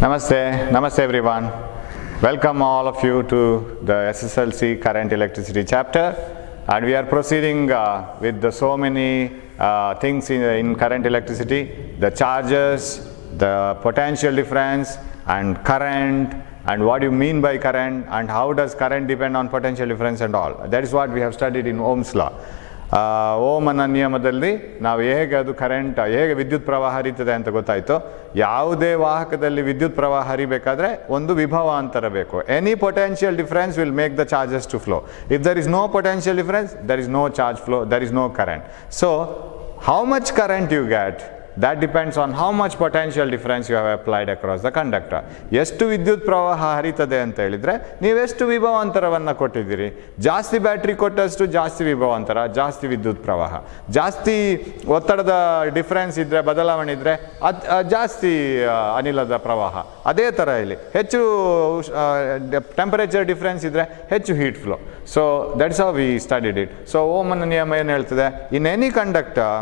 Namaste everyone. Welcome all of you to the SSLC Current Electricity chapter, and we are proceeding with so many things in current electricity, the charges, the potential difference and current, and what you mean by current, and how does current depend on potential difference and all. That is what we have studied in Ohm's law. ಓಮನ ನಿಯಮದಲ್ಲಿ ನಾವು ಹೇಗೆ ಅದು current ಹೇಗೆ ವಿದ್ಯುತ್ ಪ್ರವಾಹ ಹರಿತದೆ ಅಂತ ಗೊತ್ತಾಯಿತು. ಯಾವುದೇ ವಾಹಕದಲ್ಲಿ ವಿದ್ಯುತ್ ಪ್ರವಾಹ ಹರಿಬೇಕಾದ್ರೆ ಒಂದು ವಿಭವಾಂತರ ಬೇಕು. Any potential difference will make the charges to flow. If there is no potential difference, there is no charge flow, there is no current. So how much current you get, that depends on how much potential difference you have applied across the conductor. ಎಷ್ಟು ವಿದ್ಯುತ್ ಪ್ರವಾಹ ಹರಿತದೆ ಅಂತ ಹೇಳಿದ್ರೆ ನೀವೆಷ್ಟು ವಿಭವಾಂತರವನ್ನು ಕೊಟ್ಟಿದ್ದೀರಿ. ಜಾಸ್ತಿ battery ಕೊಟ್ಟಷ್ಟು ಜಾಸ್ತಿ ವಿಭವಾಂತರ, ಜಾಸ್ತಿ ವಿದ್ಯುತ್ ಪ್ರವಾಹ. ಜಾಸ್ತಿ ಒತ್ತಡದ ಡಿಫರೆನ್ಸ್ ಇದ್ದರೆ, ಬದಲಾವಣೆ ಇದ್ದರೆ ಜಾಸ್ತಿ ಅನಿಲದ ಪ್ರವಾಹ. ಅದೇ ಥರ ಇಲ್ಲಿ ಹೆಚ್ಚು ಟೆಂಪರೇಚರ್ ಡಿಫರೆನ್ಸ್ ಇದ್ದರೆ ಹೆಚ್ಚು heat flow. So that's how we studied it. So ಓಮನ ನಿಯಮ ಏನು ಹೇಳ್ತದೆ, in any conductor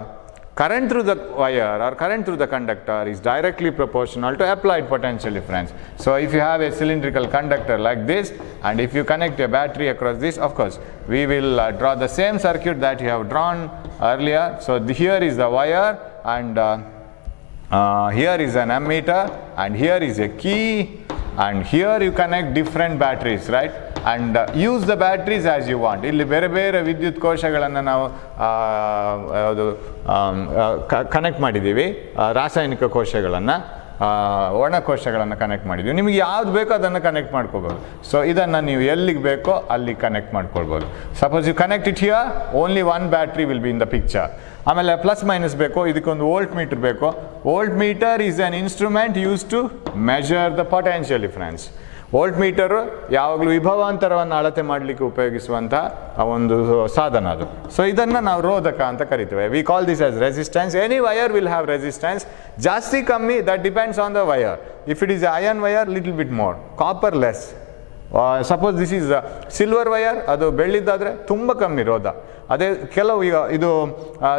current through the wire or current through the conductor is directly proportional to applied potential difference. So if you have a cylindrical conductor like this, and if you connect a battery across this, of course we will draw the same circuit that you have drawn earlier. So here is the wire, and here is an ammeter, and here is a key, and here you connect different batteries, right? And use the batteries as you want. ಇಲ್ಲಿ ಬೇರೆ ಬೇರೆ ವಿದ್ಯುತ್ ಕೋಶಗಳನ್ನು ನಾವು connect ಮಾಡಿದ್ದೀವಿ. ರಾಸಾಯನಿಕ ಕೋಶಗಳನ್ನು, ಒಣಕೋಶಗಳನ್ನು connect ಮಾಡಿದ್ದೀವಿ. ನಿಮಗೆ ಯಾವ್ದು ಬೇಕೋ ಅದನ್ನು ಕನೆಕ್ಟ್ ಮಾಡ್ಕೋಬೋದು. ಸೊ ಇದನ್ನು ನೀವು ಎಲ್ಲಿಗೆ ಬೇಕೋ ಅಲ್ಲಿ ಕನೆಕ್ಟ್ ಮಾಡ್ಕೊಳ್ಬೋದು. Suppose you connect it here, only one battery will be in the picture. ಆಮೇಲೆ ಪ್ಲಸ್ ಮೈನಸ್ ಬೇಕು, ಇದಕ್ಕೊಂದು ವೋಲ್ಟ್ ಮೀಟರ್ ಬೇಕು. Volt meter is an instrument use to measure the potential difference. Voltmeter ಯಾವಾಗಲೂ ವಿಭವಾಂತರವನ್ನು ಅಳತೆ ಮಾಡಲಿಕ್ಕೆ ಉಪಯೋಗಿಸುವಂಥ ಒಂದು ಸಾಧನ ಅದು. ಸೊ ಇದನ್ನು ನಾವು ರೋಧಕ ಅಂತ ಕರಿತೇವೆ. We call this as resistance. Any wire will have resistance. ಜಾಸ್ತಿ ಕಮ್ಮಿ, that depends on the wire. If it is iron wire, little bit more. Copper less. Suppose this is silver wire, ಅದು ಬೆಳ್ಳಿದ್ದಾದರೆ ತುಂಬ ಕಮ್ಮಿ ರೋಧ. ಅದೇ ಕೆಲವು ಈಗ ಇದು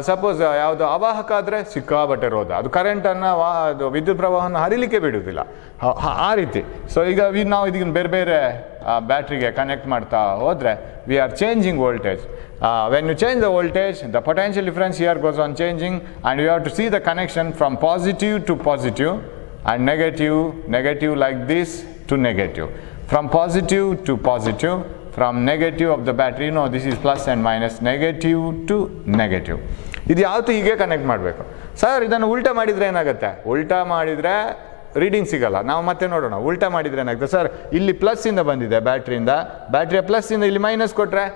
ಸಪೋಸ್ ಯಾವುದು ಅವಾಹಕ ಆದರೆ ಸಿಕ್ಕಾಬಟ್ಟೆ ರೋಧ, ಅದು ಕರೆಂಟನ್ನು ಅದು ವಿದ್ಯುತ್ ಪ್ರವಾಹವನ್ನು ಹರಿಲಿಕ್ಕೆ ಬಿಡುವುದಿಲ್ಲ, ಆ ರೀತಿ. ಸೊ ಈಗ ನಾವು ಇದನ್ನು ಬೇರೆ ಬೇರೆ ಬ್ಯಾಟ್ರಿಗೆ ಕನೆಕ್ಟ್ ಮಾಡ್ತಾ ಹೋದರೆ we are changing voltage. when you change the voltage, the potential difference here goes on changing, and you have to see the connection from positive to positive and negative like this to negative. From positive to positive, from negative of the battery, you know this is plus and minus, negative to negative. ಇದು ಯಾವತ್ತೂ ಹೀಗೆ connect ಮಾಡಬೇಕು. Sir ಇದನ್ನು ಉಲ್ಟಾ ಮಾಡಿದರೆ ಏನಾಗುತ್ತೆ? ಉಲ್ಟಾ ಮಾಡಿದರೆ ರೀಡಿಂಗ್ ಸಿಗಲ್ಲ. ನಾವು ಮತ್ತೆ ನೋಡೋಣ. ಉಲ್ಟಾ ಮಾಡಿದರೆ ಏನಾಗುತ್ತೆ? ಸರ್ ಇಲ್ಲಿ ಪ್ಲಸ್ಸಿಂದ ಬಂದಿದೆ, ಬ್ಯಾಟ್ರಿಯ ಪ್ಲಸ್ಸಿಂದ ಇಲ್ಲಿ ಮೈನಸ್ ಕೊಟ್ಟರೆ,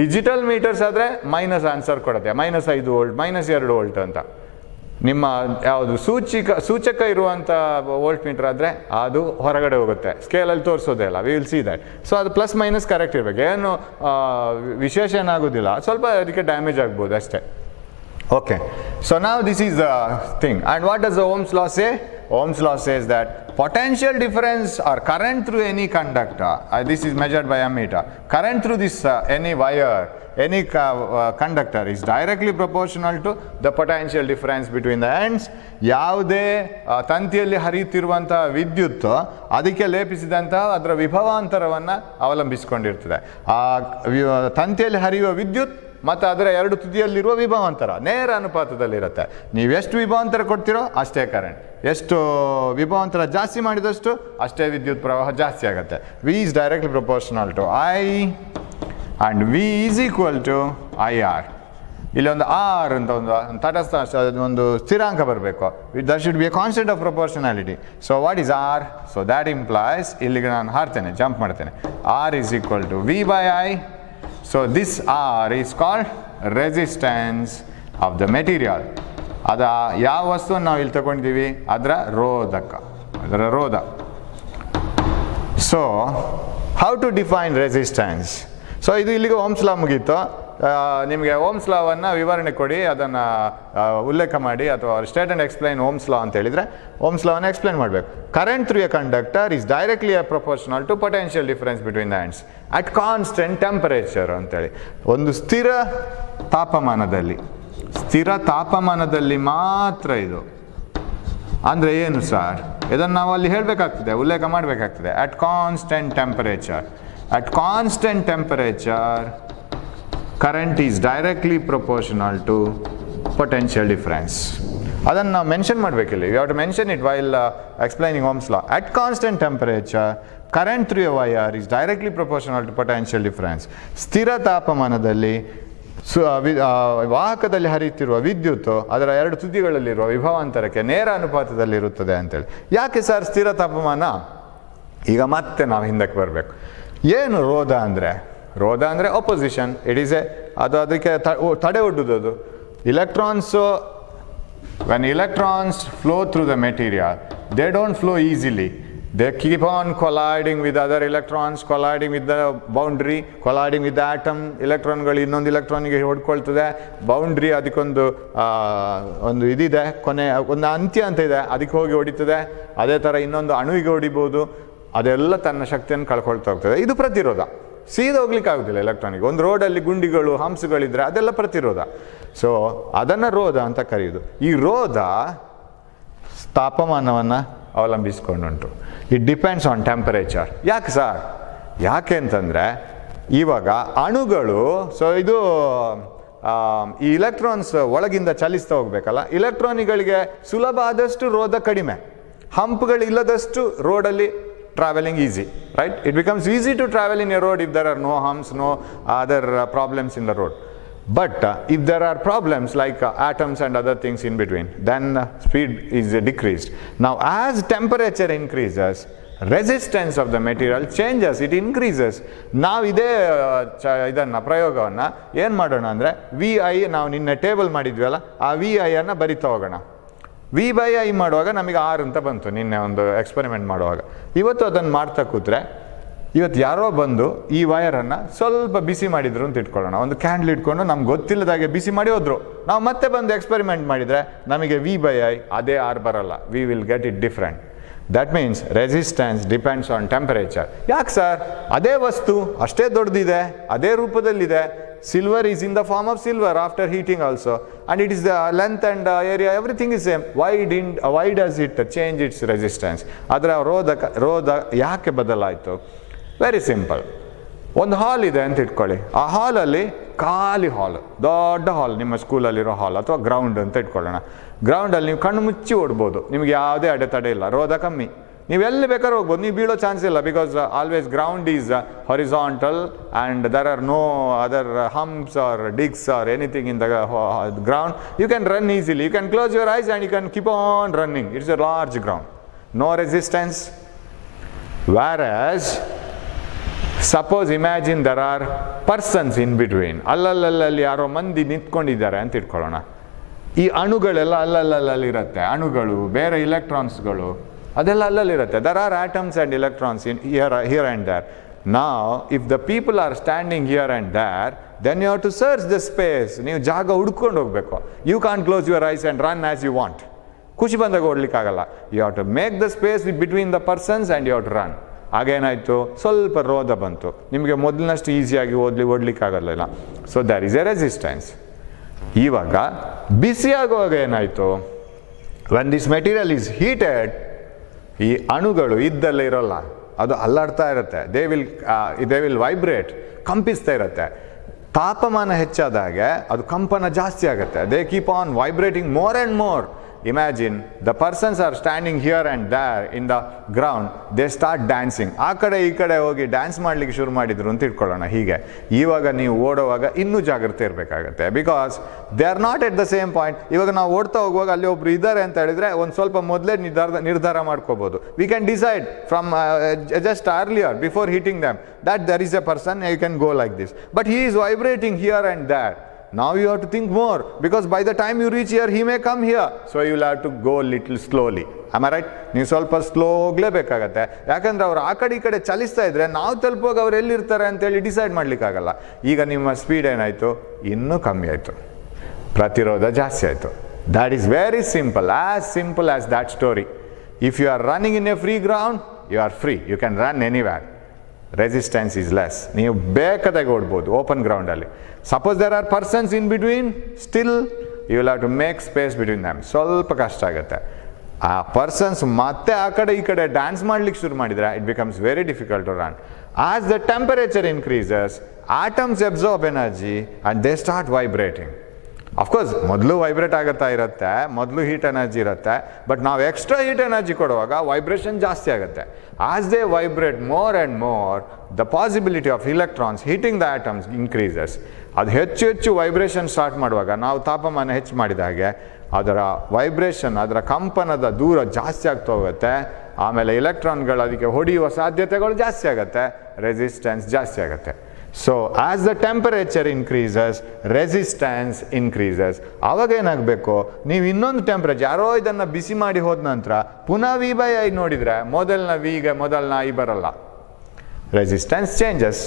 ಡಿಜಿಟಲ್ ಮೀಟರ್ಸ್ ಆದರೆ ಮೈನಸ್ ಆನ್ಸರ್ ಕೊಡುತ್ತೆ. -5 ವೋಲ್ಟ್, -2 ವೋಲ್ಟ್ ಅಂತ. ನಿಮ್ಮ ಯಾವುದು ಸೂಚಕ ಇರುವಂಥ ವೋಲ್ಟ್ ಮೀಟರ್ ಆದರೆ ಅದು ಹೊರಗಡೆ ಹೋಗುತ್ತೆ, ಸ್ಕೇಲಲ್ಲಿ ತೋರಿಸೋದೇ ಇಲ್ಲ. We will see that. So ಅದು ಪ್ಲಸ್ ಮೈನಸ್ ಕರೆಕ್ಟ್ ಇರಬೇಕು, ಏನು ವಿಶೇಷ ಏನಾಗೋದಿಲ್ಲ, ಸ್ವಲ್ಪ ಅದಕ್ಕೆ ಡ್ಯಾಮೇಜ್ ಆಗ್ಬೋದು ಅಷ್ಟೇ. ಓಕೆ, ಸೊ ನಾವು this is the thing. And what does the Ohm's law say? Ohm's law says that potential difference or current through any conductor, this is measured by ammeter, current through this any wire, any conductor is directly proportional to the potential difference between the ends. ಯಾವುದೇ ತಂತಿಯಲ್ಲಿ ಹರಿಯುತ್ತಿರುವಂಥ ವಿದ್ಯುತ್ ಅದಕ್ಕೆ ಲೇಪಿಸಿದಂತಹ ಅದರ ವಿಭವಾಂತರವನ್ನು ಅವಲಂಬಿಸಿಕೊಂಡಿರ್ತದೆ. ಆ ತಂತಿಯಲ್ಲಿ ಹರಿಯುವ ವಿದ್ಯುತ್ ಮತ್ತು ಅದರ ಎರಡು ತುದಿಯಲ್ಲಿರುವ ವಿಭವಾಂತರ ನೇರ ಅನುಪಾತದಲ್ಲಿರುತ್ತೆ. ನೀವು ಎಷ್ಟು ವಿಭವಾಂತರ ಕೊಡ್ತೀರೋ ಅಷ್ಟೇ ಕರೆಂಟ್. ಎಷ್ಟು ವಿಭವಾಂತರ ಜಾಸ್ತಿ ಮಾಡಿದಷ್ಟು ಅಷ್ಟೇ ವಿದ್ಯುತ್ ಪ್ರವಾಹ ಜಾಸ್ತಿ ಆಗುತ್ತೆ. V is directly proportional to I, and V is equal to I R. ಇಲ್ಲೊಂದು ಆರ್ ಅಂತ ಒಂದು ತಟಸ್ಥ ಒಂದು ಸ್ಥಿರಾಂಕ ಬರಬೇಕು. That should be a constant of proportionality. So what is R? So that implies, ಇಲ್ಲಿಗೆ ನಾನು ಹಾರ್ತೇನೆ, ಜಂಪ್ ಮಾಡ್ತೇನೆ. R is equal to V by I. So this R is called resistance of the material. ಅದ ಯಾವ ವಸ್ತುವನ್ನು ನಾವು ಇಲ್ಲಿ ತಗೊಂಡಿದ್ದೀವಿ ಅದರ ರೋಧಕ, ಅದರ ರೋಧ. So how to define resistance? So ಇದು ಇಲ್ಲಿಗೆ ಓಮ್ಸ್ ಲಾ ಮುಗೀತು. ನಿಮಗೆ ಓಮ್ಸ್ ಲಾವನ್ನು ವಿವರಣೆ ಕೊಡಿ, ಅದನ್ನು ಉಲ್ಲೇಖ ಮಾಡಿ, ಅಥವಾ state and explain Ohm's law ಅಂತ ಹೇಳಿದರೆ ಓಮ್ಸ್ ಲಾವನ್ನು ಎಕ್ಸ್ಪ್ಲೈನ್ ಮಾಡಬೇಕು. Current through a conductor is directly proportional to potential difference between the ends at constant temperature ಅಂತೇಳಿ. ಒಂದು ಸ್ಥಿರ ತಾಪಮಾನದಲ್ಲಿ ಮಾತ್ರ ಇದು. ಅಂದರೆ ಏನು ಸರ್? ಇದನ್ನು ನಾವು ಅಲ್ಲಿ ಹೇಳಬೇಕಾಗ್ತದೆ, ಉಲ್ಲೇಖ ಮಾಡಬೇಕಾಗ್ತದೆ. At constant temperature current is directly proportional to potential difference. ಅದನ್ನು ನಾವು ಮೆನ್ಷನ್ ಮಾಡಬೇಕಿಲ್ಲ. You have to mention it while explaining Ohm's law. At constant temperature current through a wire is directly proportional to potential difference. ಸ್ಥಿರ ತಾಪಮಾನದಲ್ಲಿ ವಾಹಕದಲ್ಲಿ ಹರಿಯುತ್ತಿರುವ ವಿದ್ಯುತ್ ಅದರ ಎರಡು ತುದಿಗಳಲ್ಲಿರುವ ವಿಭವಾಂತರಕ್ಕೆ ನೇರ ಅನುಪಾತದಲ್ಲಿರುತ್ತದೆ ಅಂತೇಳಿ. ಯಾಕೆ ಸರ್ ಸ್ಥಿರ ತಾಪಮಾನ? ಈಗ ಮತ್ತೆ ನಾವು ಹಿಂದಕ್ಕೆ ಬರಬೇಕು. ಏನು ರೋಧ ಅಂದರೆ? ರೋಧ ಅಂದರೆ ಅಪೋಸಿಷನ್. ಇಟ್ ಈಸ್ ಅದಕ್ಕೆ ತಡೆ ಒಡ್ಡುವುದು. ಇಲೆಕ್ಟ್ರಾನ್ಸು, when electrons flow through the material, they don't flow easily. They keep on colliding with other electrons, colliding with the boundary, colliding with the atom. ಎಲೆಕ್ಟ್ರಾನ್ಗಳು ಇನ್ನೊಂದು ಎಲೆಕ್ಟ್ರಾನಿಗೆ ಹೊಡ್ಕೊಳ್ತದೆ. ಬೌಂಡ್ರಿ ಅದಕ್ಕೊಂದು ಇದಿದೆ, ಕೊನೆ ಒಂದು ಅಂತ್ಯ ಅಂತ ಇದೆ, ಅದಕ್ಕೆ ಹೋಗಿ ಹೊಡಿತದೆ. ಅದೇ ಥರ ಇನ್ನೊಂದು ಅಣುವಿಗೆ ಹೊಡಿಬೋದು. ಅದೆಲ್ಲ ತನ್ನ ಶಕ್ತಿಯನ್ನು ಕಳ್ಕೊಳ್ತಾ ಹೋಗ್ತದೆ. ಇದು ಪ್ರತಿರೋಧ. ಸೀದಾ ಹೋಗ್ಲಿಕ್ಕೆ ಆಗೋದಿಲ್ಲ ಎಲೆಕ್ಟ್ರಾನಿಗೆ. ಒಂದು ರೋಡಲ್ಲಿ ಗುಂಡಿಗಳು ಹಂಸಗಳಿದ್ರೆ ಅದೆಲ್ಲ ಪ್ರತಿರೋಧ. ಸೊ ಅದನ್ನು ರೋಧ ಅಂತ ಕರೆಯುವುದು. ಈ ರೋಧ ತಾಪಮಾನವನ್ನು ಅವಲಂಬಿಸಿಕೊಂಡುಂಟು. It depends on temperature. ಯಾಕೆ ಸರ್? ಯಾಕೆ ಅಂತಂದರೆ ಇವಾಗ ಅಣುಗಳು, ಸೊ ಇದು ಈ ಇಲೆಕ್ಟ್ರಾನ್ಸ್ ಒಳಗಿಂದ ಚಲಿಸ್ತಾ ಹೋಗ್ಬೇಕಲ್ಲ, ಇಲೆಕ್ಟ್ರಾನಿಗಳಿಗೆ ಸುಲಭ ಆದಷ್ಟು ರೋಧ ಕಡಿಮೆ. ಹಂಪ್ಗಳಿಲ್ಲದಷ್ಟು ರೋಡಲ್ಲಿ traveling easy, right? It becomes easy to travel in a road if there are no humps, no other problems in the road. But if there are problems like atoms and other things in between, then speed is decreased. Now as temperature increases, resistance of the material changes, it increases. ನಾವು ಇದೇ ಇದನ್ನು ಪ್ರಯೋಗವನ್ನು ಏನು ಮಾಡೋಣ ಅಂದರೆ, VI ನಾವು ನಿನ್ನೆ table ಮಾಡಿದ್ವಲ್ಲ, ಆ VI ಅನ್ನು ಬರಿತಾ ಹೋಗೋಣ. V/I ಮಾಡುವಾಗ ನಮಗೆ 6 ಅಂತ ಬಂತು ನಿನ್ನೆ ಒಂದು ಎಕ್ಸ್ಪೆರಿಮೆಂಟ್ ಮಾಡುವಾಗ. ಇವತ್ತು ಅದನ್ನು ಮಾಡ್ತಾ ಕೂತ್ರೆ, ಇವತ್ತು ಯಾರೋ ಬಂದು ಈ ವಯರನ್ನು ಸ್ವಲ್ಪ ಬಿಸಿ ಮಾಡಿದ್ರು ಅಂತ ಇಟ್ಕೊಳ್ಳೋಣ. ಒಂದು ಕ್ಯಾಂಡಲ್ ಇಟ್ಕೊಂಡು ನಮ್ಗೆ ಗೊತ್ತಿಲ್ಲದಾಗೆ ಬಿಸಿ ಮಾಡಿ ಹೋದ್ರು. ನಾವು ಮತ್ತೆ ಬಂದು ಎಕ್ಸ್ಪೆರಿಮೆಂಟ್ ಮಾಡಿದರೆ ನಮಗೆ V/I ಅದೇ 6 ಬರಲ್ಲ. V will get it different. That means resistance depends on temperature. ಯಾಕೆ ಸರ್? ಅದೇ ವಸ್ತು ಅಷ್ಟೇ ದೊಡ್ಡದಿದೆ, ಅದೇ ರೂಪದಲ್ಲಿದೆ. Silver is in the form of silver after heating also, and it is the length and area, everything is same. Why does it change its resistance? ಅದರ ರೋಧ ಯಾಕೆ ಬದಲಾಯಿತು? Very simple. ಒಂದು ಹಾಲ್ ಇದೆ ಅಂತ ಇಟ್ಕೊಳ್ಳಿ. ಆ ಹಾಲಲ್ಲಿ ಖಾಲಿ ಹಾಲ್, ದೊಡ್ಡ ಹಾಲ್, ನಿಮ್ಮ ಸ್ಕೂಲಲ್ಲಿರೋ ಹಾಲ್ ಅಥವಾ ಗ್ರೌಂಡ್ ಅಂತ ಇಟ್ಕೊಳ್ಳೋಣ. ಗ್ರೌಂಡಲ್ಲಿ ನೀವು ಕಣ್ಣು ಮುಚ್ಚಿ ಓಡ್ಬೋದು, ನಿಮಗೆ ಯಾವುದೇ ಅಡೆತಡೆ ಇಲ್ಲ, ರೋಧ ಕಮ್ಮಿ. ನೀವು ಎಲ್ಲಿ ಬೇಕಾದ್ರೂ ಹೋಗ್ಬೋದು, ನೀವು ಬೀಳೋ ಚಾನ್ಸ್ ಇಲ್ಲ. Because always ground is horizontal and there are no other humps or digs or anything in the ground. You can run easily. You can close your eyes and you can keep on running. It's a large ground, no resistance. Whereas suppose imagine there are persons in between. ಅಲ್ಲಲ್ಲಿ ಯಾರೋ ಮಂದಿ ನಿಂತ್ಕೊಂಡಿದ್ದಾರೆ ಅಂತ ಇಟ್ಕೊಳ್ಳೋಣ. ಈ ಅಣುಗಳೆಲ್ಲ ಅಲ್ಲಲ್ಲಿರುತ್ತೆ. ಅಣುಗಳು, ಬೇರೆ ಇಲೆಕ್ಟ್ರಾನ್ಸ್ಗಳು ಅದೆಲ್ಲ ಅಲ್ಲಲ್ಲಿರುತ್ತೆ. There are atoms and electrons in here and there. Now if the people are standing here and there, then you have to search the space. ನೀವು ಜಾಗ ಹುಡ್ಕೊಂಡು ಹೋಗಬೇಕು. You can't close your eyes and run as you want. ಖುಷಿ ಬಂದಾಗ ಓಡ್ಲಿಕ್ಕಾಗಲ್ಲ. You have to make the space between the persons and you have to run. ಆಗೇನಾಯಿತು? ಸ್ವಲ್ಪ ರೋಧ ಬಂತು. ನಿಮಗೆ ಮೊದಲಿನಷ್ಟು ಈಸಿಯಾಗಿ ಓಡ್ಲಿಕ್ಕಾಗಲ್ಲ. So there is a resistance. ಇವಾಗ ಬಿಸಿಯಾಗುವಾಗ ಏನಾಯಿತು? When this material is heated, ಈ ಅಣುಗಳು ಇದ್ದಲ್ಲೇ ಇರೋಲ್ಲ, ಅದು ಅಲ್ಲಾಡ್ತಾ ಇರುತ್ತೆ. ದೇ ವಿಲ್ ವೈಬ್ರೇಟ್, ಕಂಪಿಸ್ತಾ ಇರುತ್ತೆ. ತಾಪಮಾನ ಹೆಚ್ಚಾದಾಗೆ ಅದು ಕಂಪನ ಜಾಸ್ತಿ ಆಗುತ್ತೆ. They keep on vibrating more and more. Imagine the persons are standing here and there in the ground, they start dancing. ಆ ಕಡೆ ಈ ಕಡೆ ಹೋಗಿ ಡ್ಯಾನ್ಸ್ ಮಾಡಲಿಕ್ಕೆ ಶುರು ಮಾಡಿದ್ರು ಅಂತ ಇಟ್ಕೊಳ್ಳೋಣ. ಹೀಗೆ ಇವಾಗ ನೀವು ಓಡುವಾಗ ಇನ್ನೂ ಜಾಗ್ರತೆ ಇರಬೇಕಾಗತ್ತೆ. Because they are not at the same point. ಇವಾಗ ನಾವು ಓಡ್ತಾ ಹೋಗುವಾಗ ಅಲ್ಲಿ ಒಬ್ರು ಇದ್ದಾರೆ ಅಂತ ಹೇಳಿದ್ರೆ ಒಂದು ಸ್ವಲ್ಪ ಮೊದಲೇ ನಿರ್ಧಾರ ಮಾಡ್ಕೋಬಹುದು. We can decide from just earlier before hitting dum that there is a person, you can go like this. But he is vibrating here and there. Now you have to think more, because by the time you reach here, he may come here. So you will have to go little slowly. Am I right? ನೀವು ಸ್ವಲ್ಪ slow ಹೋಗಲೇಬೇಕಾಗತ್ತೆ. ಯಾಕಂದರೆ ಅವರು ಆ ಕಡೆ ಈ ಕಡೆ ಚಲಿಸ್ತಾ ಇದ್ರೆ ನಾವು ತಲುಪೋಗಿ ಅವ್ರು ಎಲ್ಲಿರ್ತಾರೆ ಅಂತೇಳಿ ಡಿಸೈಡ್ ಮಾಡಲಿಕ್ಕಾಗಲ್ಲ. ಈಗ ನಿಮ್ಮ ಸ್ಪೀಡ್ ಏನಾಯಿತು? ಇನ್ನೂ ಕಮ್ಮಿ ಆಯಿತು, ಪ್ರತಿರೋಧ ಜಾಸ್ತಿ ಆಯಿತು. That is very simple as that story. If you are running in a free ground, you are free, you can run anywhere. Resistance is less. ನೀವು ಬೇಕಾದಾಗ ಓಡ್ಬೋದು ಓಪನ್ ಗ್ರೌಂಡಲ್ಲಿ. Suppose there are persons in between, still you will have to make space between them. ಸ್ವಲ್ಪ ಕಷ್ಟ ಆಗುತ್ತೆ. ಆ persons ಮತ್ತೆ ಆ ಕಡೆ ಈ ಕಡೆ ಡ್ಯಾನ್ಸ್ ಮಾಡ್ಲಿಕ್ಕೆ ಶುರು ಮಾಡಿದರೆ it becomes very difficult to run. As the temperature increases, atoms absorb energy and they start vibrating. Of course ಮೊದಲು ವೈಬ್ರೇಟ್ ಆಗುತ್ತಾ ಇರುತ್ತೆ, ಮೊದಲು ಹೀಟ್ ಎನರ್ಜಿ ಇರುತ್ತೆ, ಬಟ್ ನಾವು ಎಕ್ಸ್ಟ್ರಾ ಹೀಟ್ ಎನರ್ಜಿ ಕೊಡುವಾಗ ವೈಬ್ರೇಷನ್ ಜಾಸ್ತಿ ಆಗುತ್ತೆ. As they vibrate more and more, the possibility of electrons heating the atoms increases. ಅದು ಹೆಚ್ಚು ಹೆಚ್ಚು ವೈಬ್ರೇಷನ್ ಸ್ಟಾರ್ಟ್ ಮಾಡುವಾಗ, ನಾವು ತಾಪಮಾನ ಹೆಚ್ಚು ಮಾಡಿದ ಹಾಗೆ ಅದರ ವೈಬ್ರೇಷನ್, ಅದರ ಕಂಪನದ ದೂರ ಜಾಸ್ತಿ ಆಗ್ತಾ ಹೋಗುತ್ತೆ. ಆಮೇಲೆ ಇಲೆಕ್ಟ್ರಾನ್ಗಳು ಅದಕ್ಕೆ ಹೊಡೆಯುವ ಸಾಧ್ಯತೆಗಳು ಜಾಸ್ತಿ ಆಗುತ್ತೆ, ರೆಸಿಸ್ಟೆನ್ಸ್ ಜಾಸ್ತಿ ಆಗುತ್ತೆ. So as the temperature increases, resistance increases. ಆವಾಗ ಏನಾಗಬೇಕು, ನೀವು ಇನ್ನೊಂದು ಟೆಂಪರೇಚರ್, ಯಾರೋ ಇದನ್ನು ಬಿಸಿ ಮಾಡಿ ಹೋದ ನಂತರ ಪುನಃ V/I ನೋಡಿದರೆ ಮೊದಲನ ವಿಗೆ ಮೊದಲನ I ಬರಲ್ಲ, ರೆಸಿಸ್ಟೆನ್ಸ್ ಚೇಂಜಸ್.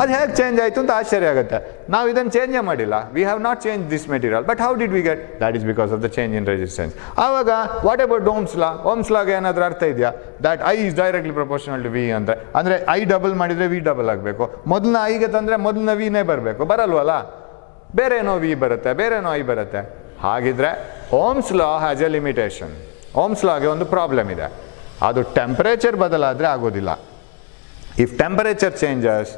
ಅದು ಹೇಗೆ ಚೇಂಜ್ ಆಯಿತು ಅಂತ ಆಶ್ಚರ್ಯ ಆಗುತ್ತೆ. ನಾವು ಇದನ್ನು ಚೇಂಜೇ ಮಾಡಿಲ್ಲ, we have not change this material, but how did we get? That is because of the change in resistance. ಆವಾಗ what about Ohm's law? Ohm's ಲಾಗೆ ಏನಾದರೂ ಅರ್ಥ ಇದೆಯಾ? That I is directly proportional to V ಅಂತ. ಅಂದರೆ I double ಮಾಡಿದರೆ V double ಆಗಬೇಕು, ಮೊದಲನ Iಗೆ ತಂದರೆ ಮೊದಲನ Vನೇ ಬರಬೇಕು, ಬರಲ್ವಲ್ಲ, ಬೇರೆನೋ V ಬರುತ್ತೆ, ಬೇರೆನೋ I ಬರುತ್ತೆ. ಹಾಗಿದ್ರೆ Ohm's law has a limitation. Ohm's ಲಾಗೆ ಒಂದು ಪ್ರಾಬ್ಲಮ್ ಇದೆ, ಅದು ಟೆಂಪರೇಚರ್ ಬದಲಾದರೆ ಆಗೋದಿಲ್ಲ. If temperature changes,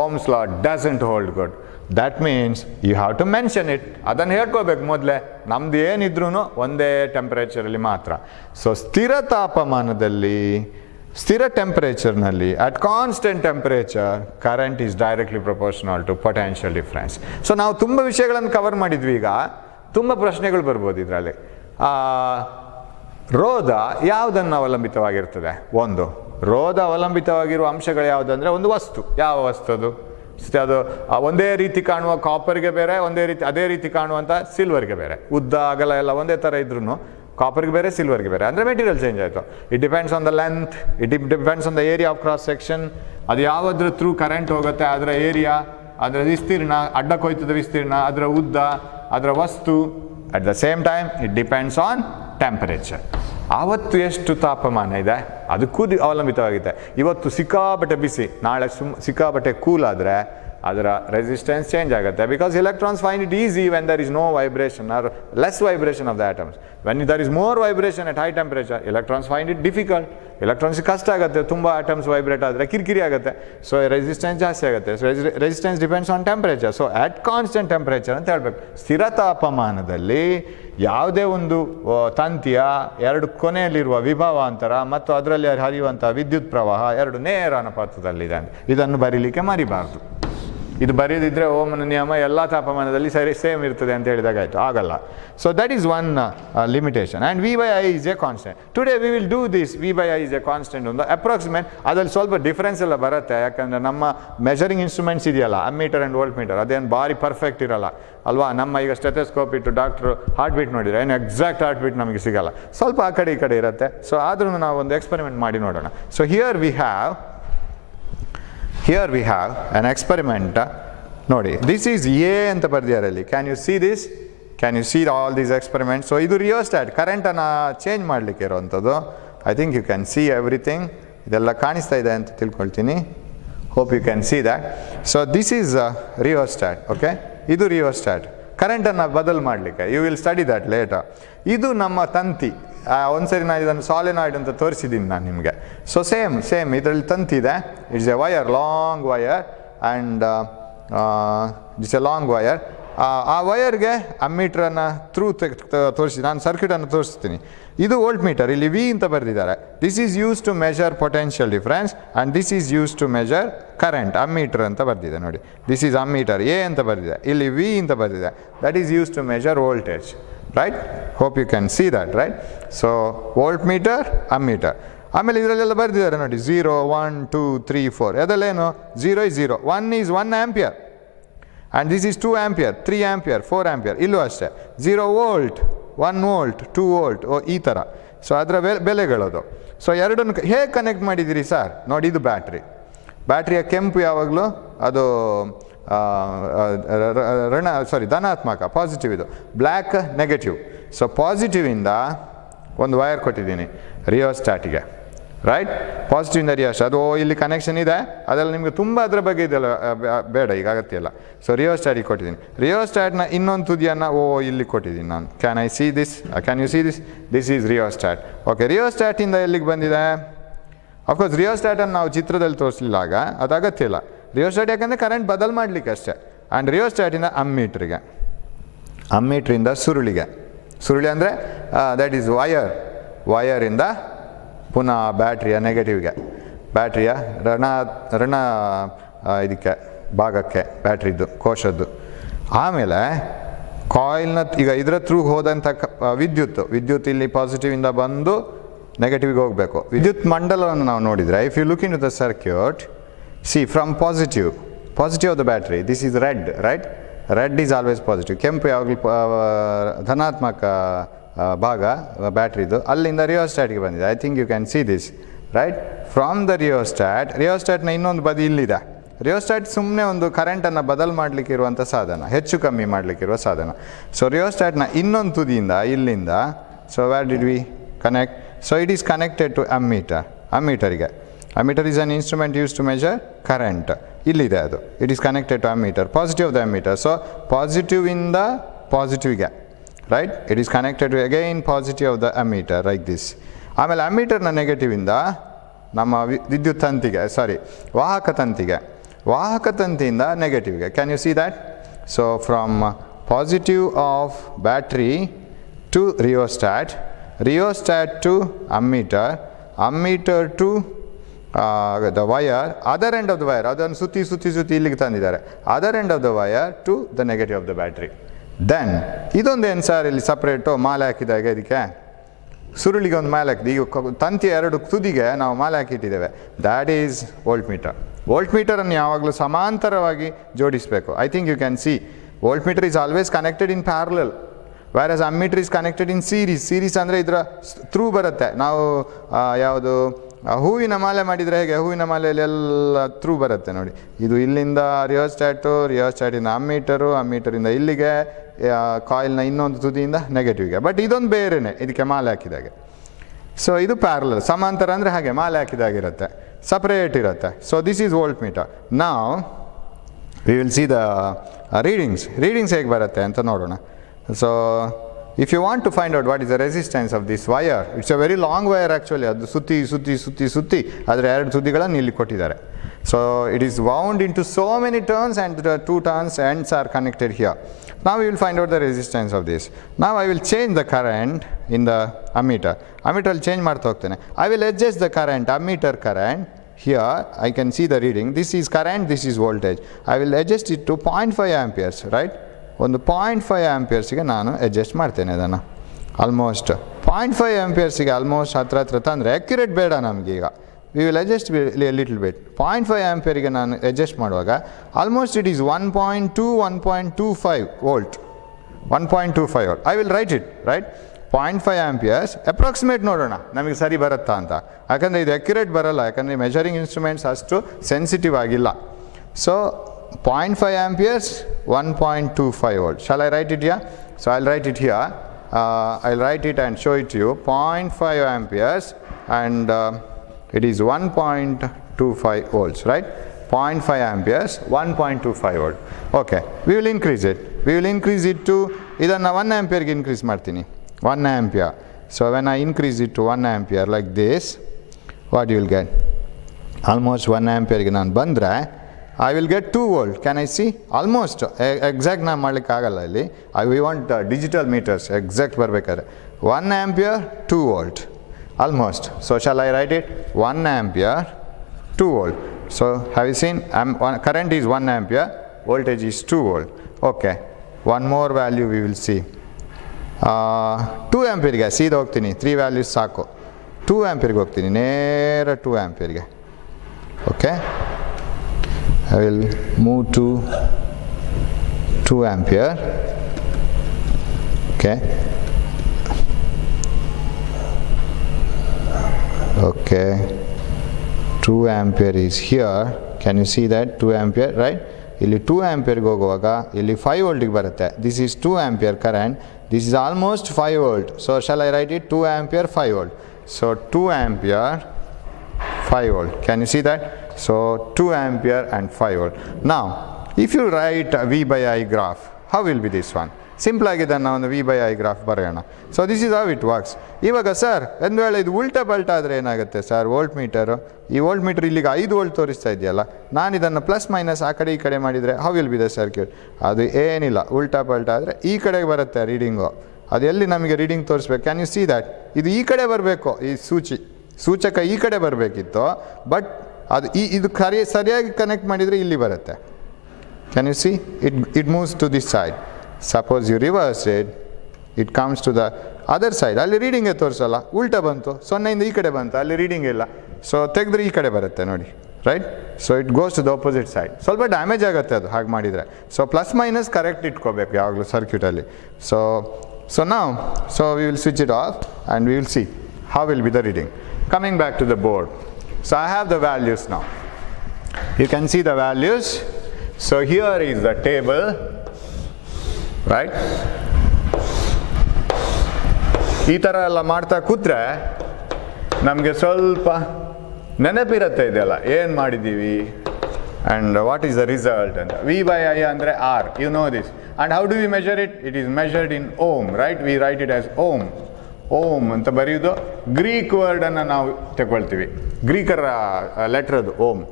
Ohm's law doesn't hold good. That means you have to mention it. ಅದನ್ನು ಹೇಳ್ಕೋಬೇಕು ಮೊದಲೇ, ನಮ್ದು ಏನಿದ್ರೂ ಒಂದೇ ಟೆಂಪರೇಚರಲ್ಲಿ ಮಾತ್ರ. ಸೊ ಸ್ಥಿರ ತಾಪಮಾನದಲ್ಲಿ, ಸ್ಥಿರ ಟೆಂಪರೇಚರ್ನಲ್ಲಿ, at constant temperature, current is directly proportional to potential difference. So ನಾವು ತುಂಬ ವಿಷಯಗಳನ್ನು ಕವರ್ ಮಾಡಿದ್ವಿ. ಈಗ ತುಂಬ ಪ್ರಶ್ನೆಗಳು ಬರ್ಬೋದು ಇದರಲ್ಲಿ. ರೋಧ ಯಾವುದನ್ನು ಅವಲಂಬಿತವಾಗಿರ್ತದೆ? ಒಂದು ರೋಧ ಅವಲಂಬಿತವಾಗಿರುವ ಅಂಶಗಳು ಯಾವುದಂದರೆ, ಒಂದು ವಸ್ತು. ಯಾವ ವಸ್ತು ಅದು? ಅದು ಒಂದೇ ರೀತಿ ಕಾಣುವ ಕಾಪರ್ಗೆ ಬೇರೆ, ಅದೇ ರೀತಿ ಕಾಣುವಂಥ ಸಿಲ್ವರ್ಗೆ ಬೇರೆ. ಉದ್ದ ಅಗಲ ಎಲ್ಲ ಒಂದೇ ಥರ ಇದ್ರೂ ಕಾಪರ್ಗೆ ಬೇರೆ, ಸಿಲ್ವರ್ಗೆ ಬೇರೆ. ಅಂದರೆ ಮೆಟೀರಿಯಲ್ ಚೇಂಜ್ ಆಯಿತು. It depends on the length, it depends on the area of cross section. ಅದು ಯಾವುದ್ರ ಥ್ರೂ ಕರೆಂಟ್ ಹೋಗುತ್ತೆ, ಅದರ ಏರಿಯಾ, ಅದರ ವಿಸ್ತೀರ್ಣ, ಅಡ್ಡ ಕೊಯ್ತದ ವಿಸ್ತೀರ್ಣ, ಅದರ ಉದ್ದ, ಅದರ ವಸ್ತು. At the same time it depends on temperature. ಆವತ್ತು ಎಷ್ಟು ತಾಪಮಾನ ಇದೆ ಅದಕ್ಕೂ ಅವಲಂಬಿತವಾಗಿದೆ. ಇವತ್ತು ಸಿಕ್ಕಾಪಟ್ಟೆ ಬಿಸಿ, ನಾಳೆ ಸಿಕ್ಕಾಪಟ್ಟೆ ಕೂಲ್ ಆದರೆ ಅದರ ರೆಸಿಸ್ಟೆನ್ಸ್ ಚೇಂಜ್ ಆಗುತ್ತೆ. Because electrons find it easy when there is no vibration or less vibration of the atoms. When there is more vibration at high temperature, electrons find it difficult. electrons ಕಷ್ಟ ಆಗುತ್ತೆ, ತುಂಬ atoms vibrate ಆದರೆ ಕಿರಿಕಿರಿ ಆಗುತ್ತೆ. So resistance ಜಾಸ್ತಿ ಆಗುತ್ತೆ. So resistance depends on temperature. So at constant temperature ಅಂತ ಹೇಳಬೇಕು. ಸ್ಥಿರ ತಾಪಮಾನದಲ್ಲಿ ಯಾವುದೇ ಒಂದು ತಂತಿಯ ಎರಡು ಕೊನೆಯಲ್ಲಿರುವ ವಿಭವಾಂತರ ಮತ್ತು ಅದರಲ್ಲಿ ಹರಿಯುವಂಥ ವಿದ್ಯುತ್ ಪ್ರವಾಹ ಎರಡು ನೇರ ಅನುಪಾತದಲ್ಲಿದೆ. ಇದನ್ನು ಬರೀಲಿಕ್ಕೆ ಮರಿಬಾರ್ದು. ಇದು ಬರೆಯದಿದ್ದರೆ ಓಮನ ನಿಯಮ ಎಲ್ಲ ತಾಪಮಾನದಲ್ಲಿ ಸೇಮ್ ಇರ್ತದೆ ಅಂತ ಹೇಳಿದಾಗ ಆಯಿತು, ಆಗಲ್ಲ. So that is one limitation. And V/I is A constant. Today we will do this. V/I is A constant ಒಂದು ಅಪ್ರಾಕ್ಸಿಮೇಟ್. ಅದರಲ್ಲಿ ಸ್ವಲ್ಪ ಡಿಫ್ರೆನ್ಸ್ ಎಲ್ಲ ಬರುತ್ತೆ, ಯಾಕಂದರೆ ನಮ್ಮ ಮೆಜರಿಂಗ್ ಇನ್ಸ್ಟ್ರೂಮೆಂಟ್ಸ್ ಇದೆಯಲ್ಲ, ಅಮ್ಮೀಟರ್ ಆ್ಯಂಡ್ ವೋಲ್ಟ್ ಮೀಟರ್, ಅದೇನು ಭಾರಿ ಪರ್ಫೆಕ್ಟ್ ಇರಲ್ಲ ಅಲ್ವಾ. ನಮ್ಮ ಈಗ ಸ್ಟೆಥೋಸ್ಕೋಪ್ ಇಟ್ಟು ಡಾಕ್ಟ್ರು ಹಾರ್ಟ್ ಬೀಟ್ ನೋಡಿದರೆ ಏನು ಎಕ್ಸಾಕ್ಟ್ ಹಾರ್ಟ್ ಬೀಟ್ ನಮಗೆ ಸಿಗಲ್ಲ, ಸ್ವಲ್ಪ ಆ ಕಡೆ ಈ ಕಡೆ ಇರುತ್ತೆ. ಸೊ ಆದ್ರೂ ನಾವು ಒಂದು ಎಕ್ಸ್ಪೆರಿಮೆಂಟ್ ಮಾಡಿ ನೋಡೋಣ. So here we have an experiment. ನೋಡಿ, ದಿಸ್ ಈಸ್ ಎ ಅಂತ ಬರ್ದಿದ್ದಾರೆ ಅಲ್ಲಿ. Can you see this? Can you see all these experiments? So ಇದು ರಿಯೋಸ್ಟ್ಯಾಟ್, ಕರೆಂಟನ್ನು ಚೇಂಜ್ ಮಾಡಲಿಕ್ಕೆ ಇರೋವಂಥದ್ದು. I think you can see everything. ಇದೆಲ್ಲ ಕಾಣಿಸ್ತಾ ಇದೆ ಅಂತ ತಿಳ್ಕೊಳ್ತೀನಿ. Hope you can see that. So this is rheostat. Okay, ಇದು ರಿಯೋಸ್ಟ್ಯಾಟ್, ಕರೆಂಟನ್ನು ಬದಲು ಮಾಡಲಿಕ್ಕೆ. You will study that later. ಇದು ನಮ್ಮ ತಂತಿ. ಒಂದ್ಸರಿ ನಾನು ಇದನ್ನು ಸಾಲಿನಾಯ್ಡ್ ಅಂತ ತೋರಿಸಿದ್ದೀನಿ ನಾನು ನಿಮಗೆ. ಸೊ ಸೇಮ್ ಇದರಲ್ಲಿ ತಂತಿ ಇದೆ. It's A wire, long wire, and it's A long wire. ಆ ವಯರ್ಗೆ ಅಮ್ಮೀಟ್ರನ್ನು ಥ್ರೂ ತೋರಿಸಿ, ನಾನು ಸರ್ಕ್ಯೂಟನ್ನು ತೋರಿಸ್ತೀನಿ. ಇದು ವೋಲ್ಟ್ ಮೀಟರ್, ಇಲ್ಲಿ V ಅಂತ ಬರೆದಿದ್ದಾರೆ. This is use to measure potential difference and this is use to measure current. Ammeter ಅಂತ ಬರೆದಿದೆ ನೋಡಿ. ದಿಸ್ ಈಸ್ ಅಮ್ಮೀಟರ್, ಎ ಅಂತ ಬರೆದಿದೆ. ಇಲ್ಲಿ V ಅಂತ ಬರೆದಿದೆ. That is use to measure voltage. Right? Hope you can see that, right? So voltmeter, ammeter. ಆಮೇಲೆ ಇದರಲ್ಲೆಲ್ಲ ಬರೆದಿದ್ದಾರೆ ನೋಡಿ, 0, 1, 2, 3, 4. ಅದಲ್ಲೇನು? 0 is 0, 1 is 1 ampere, and this is 2 ampere, 3 ampere, 4 ampere. ಇಲ್ಲೂ ಅಷ್ಟೇ 0 volt, 1 volt, 2 volt, ಈ ಥರ. ಸೊ ಅದರ ಬೆಲೆಗಳದು. ಸೊ ಎರಡನ್ನು ಹೇಗೆ ಕನೆಕ್ಟ್ ಮಾಡಿದ್ದೀರಿ ಸರ್? ನೋಡಿ, ಇದು ಬ್ಯಾಟ್ರಿಯ ಕೆಂಪು ಯಾವಾಗಲೂ ಅದು ಧನಾತ್ಮಕ, ಪಾಸಿಟಿವ್. ಇದು ಬ್ಲ್ಯಾಕ್ ನೆಗೆಟಿವ್. ಸೊ ಪಾಸಿಟಿವಿಂದ ಒಂದು ವಯರ್ ಕೊಟ್ಟಿದ್ದೀನಿ ರಿಯೋಸ್ಟ್ಯಾಟಿಗೆ. ರೈಟ್. ಪಾಸಿಟಿವಿಂದ ರಿಯೋಸ್ಟಾಟ್, ಅದು ಇಲ್ಲಿ ಕನೆಕ್ಷನ್ ಇದೆ, ಅದರಲ್ಲಿ ನಿಮಗೆ ತುಂಬ ಅದರ ಬಗ್ಗೆ ಇದೆಲ್ಲ ಬೇಡ, ಈಗ ಅಗತ್ಯ ಇಲ್ಲ. ಸೊ ರಿಯೋಸ್ಟಾಟಿಗೆ ಕೊಟ್ಟಿದ್ದೀನಿ. ರಿಯೋಸ್ಟಾಟ್ನ ಇನ್ನೊಂದು ತುದಿಯನ್ನು ಇಲ್ಲಿ ಕೊಟ್ಟಿದ್ದೀನಿ ನಾನು. Can I see this? Can you see this? This is rheostat. Okay, ರಿಯೋಸ್ಟಾಟಿಂದ ಎಲ್ಲಿಗೆ ಬಂದಿದೆ? ಅಫ್ಕೋರ್ಸ್ ರಿಯೋಸ್ಟಾಟನ್ನು ನಾವು ಚಿತ್ರದಲ್ಲಿ ತೋರಿಸಲಿಲ್ಲ, ಆಗ ಅದು ಅಗತ್ಯ ಇಲ್ಲ. ರಿಯೋಸ್ಟಾಟ್ ಯಾಕಂದರೆ ಕರೆಂಟ್ ಬದಲು ಮಾಡಲಿಕ್ಕೆ ಅಷ್ಟೇ. ಆ್ಯಂಡ್ ರಿಯೋಸ್ಟಾಟಿಂದ ಅಮ್ಮೀಟ್ರಿಗೆ, ಅಮ್ಮೀಟ್ರಿಂದ ಸುರುಳಿಗೆ, ಸುರುಳಿ ಅಂದರೆ ದ್ಯಾಟ್ ಈಸ್ ವಯರಿಂದ ಪುನಃ ಬ್ಯಾಟ್ರಿಯ ನೆಗೆಟಿವ್ಗೆ, ಬ್ಯಾಟ್ರಿಯ ಋಣ ಇದಕ್ಕೆ ಭಾಗಕ್ಕೆ, ಬ್ಯಾಟ್ರಿದ್ದು ಕೋಶದ್ದು. ಆಮೇಲೆ ಕಾಯಿಲ್ನ ಈಗ ಇದರ ಥ್ರೂ ಹೋದಂಥ ವಿದ್ಯುತ್ ಇಲ್ಲಿ ಪಾಸಿಟಿವಿಂದ ಬಂದು ನೆಗೆಟಿವ್ಗೆ ಹೋಗಬೇಕು. ವಿದ್ಯುತ್ ಮಂಡಲವನ್ನು ನಾವು ನೋಡಿದರೆ, if you look into the circuit, see from positive of the battery, this is red, right? Red is always positive. ಕೆಂಪು ಯಾವಾಗಲೂ ಧನಾತ್ಮಕ ಭಾಗ ಬ್ಯಾಟ್ರಿದು. ಅಲ್ಲಿಂದ ರಿಯೋಸ್ಟಾಟ್ಗೆ ಬಂದಿದೆ. I think you can see this, right? From the ರಿಯೋಸ್ಟಾಟ್ನ ಇನ್ನೊಂದು ಬದಿ ಇಲ್ಲಿದೆ. ರಿಯೋಸ್ಟಾಟ್ ಸುಮ್ಮನೆ ಒಂದು ಕರೆಂಟನ್ನು ಬದಲು ಮಾಡಲಿಕ್ಕಿರುವಂಥ ಸಾಧನ, ಹೆಚ್ಚು ಕಮ್ಮಿ ಮಾಡಲಿಕ್ಕಿರುವ ಸಾಧನ. ಸೊ ರಿಯೋಸ್ಟಾಟ್ನ ಇನ್ನೊಂದು ತುದಿಯಿಂದ ಇಲ್ಲಿಂದ, so where did we connect? So it is connected to ammeter. ಅಮ್ಮೀಟರಿಗೆ, ammeter is an instrument use to measure current. ಇಲ್ಲಿದೆ ಅದು, it is connected to ammeter, positive of the ammeter. So ಪಾಸಿಟಿವಿಂದ ಪಾಸಿಟಿವ್ಗೆ, right? It is connected to again positive of the ammeter like this. ಆಮೇಲೆ ಅಮ್ಮೀಟರ್ನ ನೆಗೆಟಿವಿಂದ ನಮ್ಮ ವಿದ್ಯುತ್ ತಂತಿಗೆ, ವಾಹಕ ತಂತಿಯಿಂದ ನೆಗೆಟಿವ್ಗೆ. Can you see that? So from positive of battery to rheostat to ammeter to the wire, other end of the wire, ಅದನ್ನು ಸುತ್ತಿ ಇಲ್ಲಿಗೆ ತಂದಿದ್ದಾರೆ, other end of the wire to the negative of the battery. Then ಇದೊಂದು ಏನು sir ಇಲ್ಲಿ separate ಮಾಲೆ ಹಾಕಿದಾಗ, ಇದಕ್ಕೆ ಸುರುಳಿಗೆ ಒಂದು ಮಾಲೆ ಹಾಕಿದೆ. ಈಗ ತಂತಿ ಎರಡು ತುದಿಗೆ ನಾವು ಮಾಲೆ ಹಾಕಿಟ್ಟಿದ್ದೇವೆ. That is volt meter. Volt ಮೀಟರನ್ನು ಯಾವಾಗಲೂ ಸಮಾಂತರವಾಗಿ ಜೋಡಿಸಬೇಕು. I think you can see volt metre is always connected in parallel, whereas ammeter is connected in series ಅಂದರೆ ಇದರ ಥ್ರೂ ಬರುತ್ತೆ. ನಾವು ಯಾವುದು ಹೂವಿನ ಮಾಲೆ ಮಾಡಿದರೆ ಹೇಗೆ, ಹೂವಿನ ಮಾಲೆಯಲ್ಲಿ ಎಲ್ಲ ಥ್ರೂ ಬರುತ್ತೆ ನೋಡಿ. ಇದು ಇಲ್ಲಿಂದ ರಿಯೋಸ್ಟಾಟಿಂದ ಅಮ್ಮೀಟರಿಂದ ಇಲ್ಲಿಗೆ, ಕಾಯಿಲ್ನ ಇನ್ನೊಂದು ತುದಿಯಿಂದ ನೆಗೆಟಿವ್ಗೆ. ಬಟ್ ಇದೊಂದು ಬೇರೆಯೇ ಇದಕ್ಕೆ ಮಾಲೆ ಹಾಕಿದಾಗೆ. ಸೊ ಇದು ಪ್ಯಾರಲಲ್, ಸಮಾಂತರ ಅಂದರೆ ಹಾಗೆ ಮಾಲೆ ಹಾಕಿದಾಗಿರುತ್ತೆ, ಸಪ್ರೇಟ್ ಇರುತ್ತೆ. So this is volt meter. ನಾವು we will see the readings ಹೇಗೆ ಬರುತ್ತೆ ಅಂತ ನೋಡೋಣ. So if you want to find out what is the resistance of this wire, it's a very long wire actually. ಅದು ಸುತ್ತಿ ಅದರ ಎರಡು ತುದಿಗಳನ್ನು ಇಲ್ಲಿ ಕೊಟ್ಟಿದ್ದಾರೆ. So it is wound into so many turns and the two turns ends are connected here. Now we will find out the resistance of this. Now I will change the current in the ammeter. Ammeter change ಮಾಡ್ತಾ ಹೋಗ್ತೇನೆ. I will adjust the current, ammeter current. Here I can see the reading. This is current, this is voltage. I will adjust it to 0.5 amperes, right? ಒಂದು 0.5 ಆಂಪಿಯರ್ಸಿಗೆ ನಾನು adjust ಮಾಡ್ತೇನೆ ಅದನ್ನು. Almost 0.5 ಆಂಪಿಯರ್ಸಿಗೆ almost ಹತ್ರ ತಂದರೆ accurate ಬೇಡ ನಮಗೀಗ. We will adjust little bit. 0.5 ಆಂಪಿಯರಿಗೆ ನಾನು adjust ಮಾಡುವಾಗ almost it is 1.25 volt. 1.25 volt. I will write it, right? 0.5 amperes approximate ನೋಡೋಣ ನಮಗೆ ಸರಿ ಬರುತ್ತಾ ಅಂತ. ಯಾಕಂದರೆ ಇದು ಅಕ್ಯುರೇಟ್ ಬರಲ್ಲ, ಯಾಕಂದರೆ ಮೆಜರಿಂಗ್ ಇನ್ಸ್ಟ್ರೂಮೆಂಟ್ಸ್ ಅಷ್ಟು ಸೆನ್ಸಿಟಿವ್ ಆಗಿಲ್ಲ. So 0.5 amperes, 1.25 volt. Shall I write it here? So I'll write it here. I'll write it and show it to you. 0.5 amperes and it is 1.25 volts, right? 0.5 amperes, 1.25 volt. Okay, we will increase it to, ಇದನ್ನು 1 ampere ಗೆ increase ಮಾಡ್ತೀನಿ. 1 ampere. So when I increase it to 1 ampere like this, what you will get? Almost 1 ampere ಗೆ ನಾನು ಬಂದರೆ I will get 2 volt. Can I see? Almost exact na ಮಾಡಲಿಕ್ಕೆ ಆಗಲ್ಲ ಇಲ್ಲಿ. We want digital meters exact ಬರಬೇಕಾದ್ರೆ 1 ampere 2 volt almost. So shall I write it? 1 ampere 2 volt. So have you seen? Current is 1 ampere, voltage is 2 volt. Okay, one more value we will see. 2 ampere ಗೆ ಸೀದಾ ಹೋಗ್ತೀನಿ, 3 values ಸಾಕು. 2 ampere ಗೆ ಹೋಗ್ತೀನಿ, ನೇರ 2 ampere ಗೆ. Okay, I will move to 2 ampere. Okay. Okay. 2 ampere is here. Can you see that? 2 ampere, right? ಇಲ್ಲಿ 2 ampere ಗೆ ಹೋಗುವಾಗ ಇಲ್ಲಿ 5 volt ಗೆ ಬರುತ್ತೆ. This is 2 ampere current. This is almost 5 volt. So shall I write it? 2 ampere 5 volt. So 2 ampere 5 volt. Can you see that? So 2 ampere and 5 volt. Now if you write a V by I graph, how will be this one? Simple ಆಗಿ ಇದನ್ನು ಒಂದು V by I graph ಬರೆಯೋಣ. So this is how it works. ಇವಾಗ sir ಒಂದು ವೇಳೆ ಇದು ಉಲ್ಟಾ ಪಲ್ಟಾ ಆದರೆ ಏನಾಗುತ್ತೆ ಸರ್? ವೋಲ್ಟ್ ಮೀಟರು, ಈ ವೋಲ್ಟ್ ಮೀಟರ್ ಇಲ್ಲಿಗೆ 5 ವೋಲ್ಟ್ ತೋರಿಸ್ತಾ ಇದೆಯಲ್ಲ, ನಾನು ಇದನ್ನು ಪ್ಲಸ್ ಮೈನಸ್ ಆ ಕಡೆ ಈ ಕಡೆ ಮಾಡಿದರೆ how will be the circuit? ಅದು ಏನಿಲ್ಲ, ಉಲ್ಟಾ ಪಲ್ಟಾ ಆದರೆ ಈ ಕಡೆಗೆ ಬರುತ್ತೆ ರೀಡಿಂಗು. ಅದು ಎಲ್ಲಿ ನಮಗೆ ರೀಡಿಂಗ್ ತೋರಿಸ್ಬೇಕು? Can you see that? ಇದು ಈ ಕಡೆ ಬರಬೇಕು, ಈ ಸೂಚಕ ಈ ಕಡೆ ಬರಬೇಕಿತ್ತು, ಬಟ್ ಅದು ಇದು ಸರಿಯಾಗಿ ಕನೆಕ್ಟ್ ಮಾಡಿದರೆ ಇಲ್ಲಿ ಬರುತ್ತೆ. Can you see? It moves to this side. Suppose you reverse it, it comes to the other side. ಅಲ್ಲಿ ರೀಡಿಂಗೇ ತೋರಿಸಲ್ಲ, ಉಲ್ಟಾ ಬಂತು, 0ಇಂದ ಈ ಕಡೆ ಬಂತು, ಅಲ್ಲಿ ರೀಡಿಂಗ್ ಇಲ್ಲ. ಸೊ ತೆಗೆದ್ರೆ ಈ ಕಡೆ ಬರುತ್ತೆ ನೋಡಿ, right? So it goes to the opposite side. ಸ್ವಲ್ಪ ಡ್ಯಾಮೇಜ್ ಆಗುತ್ತೆ ಅದು ಹಾಗೆ ಮಾಡಿದರೆ. ಸೊ ಪ್ಲಸ್ ಮೈನಸ್ ಕರೆಕ್ಟ್ ಇಟ್ಕೋಬೇಕು ಯಾವಾಗಲೂ ಸರ್ಕ್ಯೂಟಲ್ಲಿ. So we will switch it off and we will see how will be the reading. Coming back to the board. So I have the values now. You can see the values. So here is the table, right? ಈ ಥರ ಎಲ್ಲ ಮಾಡ್ತಾ ಕೂತ್ರೆ ನಮಗೆ ಸ್ವಲ್ಪ ನೆನಪಿರುತ್ತೆ ಇದೆಲ್ಲ ಏನು ಮಾಡಿದ್ದೀವಿ and what is the result. And V by I ಅಂದರೆ R, you know this. And how do we measure it? It is measured in ohm, right? We write it as ohm. Ohm ಅಂತ ಬರೆಯೋದು Greek ವರ್ಡನ್ನು ನಾವು ತಗೊಳ್ತೀವಿ, ಗ್ರೀಕರ letter ಅದು ohm.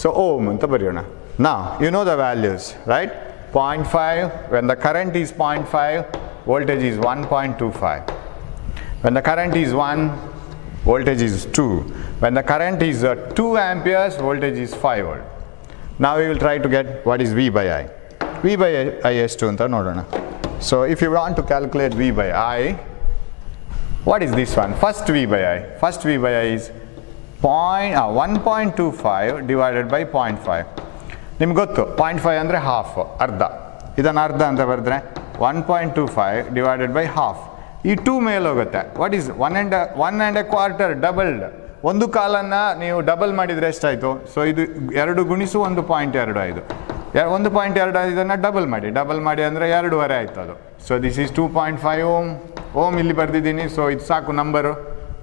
So ohm ಅಂತ ಬರೆಯೋಣ. Now you know the values, right? 0.5, when the current is 0.5, voltage is 1.25. When the current is 1, voltage is 2. When the current is 2 amperes, voltage is 5 volt. Now we will try to get what is V by I. V by I ಎಷ್ಟು ಅಂತ ನೋಡೋಣ. So if you want to calculate V by I, what is this one? First V by I. First V by I is 1.25 divided by 0.5. ನಿಮ್ಗೆ ಗೊತ್ತು 0.5 ಅಂದರೆ half, ಅರ್ಧ. ಇದನ್ನು ಅರ್ಧ ಅಂತ ಬರೆದ್ರೆ 1.25 ಡಿವೈಡೆಡ್ ಬೈ ಹಾಫ್. ಈ 2 ಮೇಲೆ ಹೋಗುತ್ತೆ. What is 1.25 doubled? ಒಂದು ಕಾಲನ್ನು ನೀವು ಡಬಲ್ ಮಾಡಿದರೆ ಎಷ್ಟಾಯಿತು? ಸೊ ಇದು 2 ಗುಣಿಸು 1.25. 1.25 ಇದನ್ನು ಡಬಲ್ ಮಾಡಿ ಅಂದರೆ 2.5 ಆಯಿತು ಅದು. So this is 2.5 ohm. Ohm ಇಲ್ಲಿ ಬರೆದಿದ್ದೀನಿ, ಸೊ ಇದು ಸಾಕು ನಂಬರು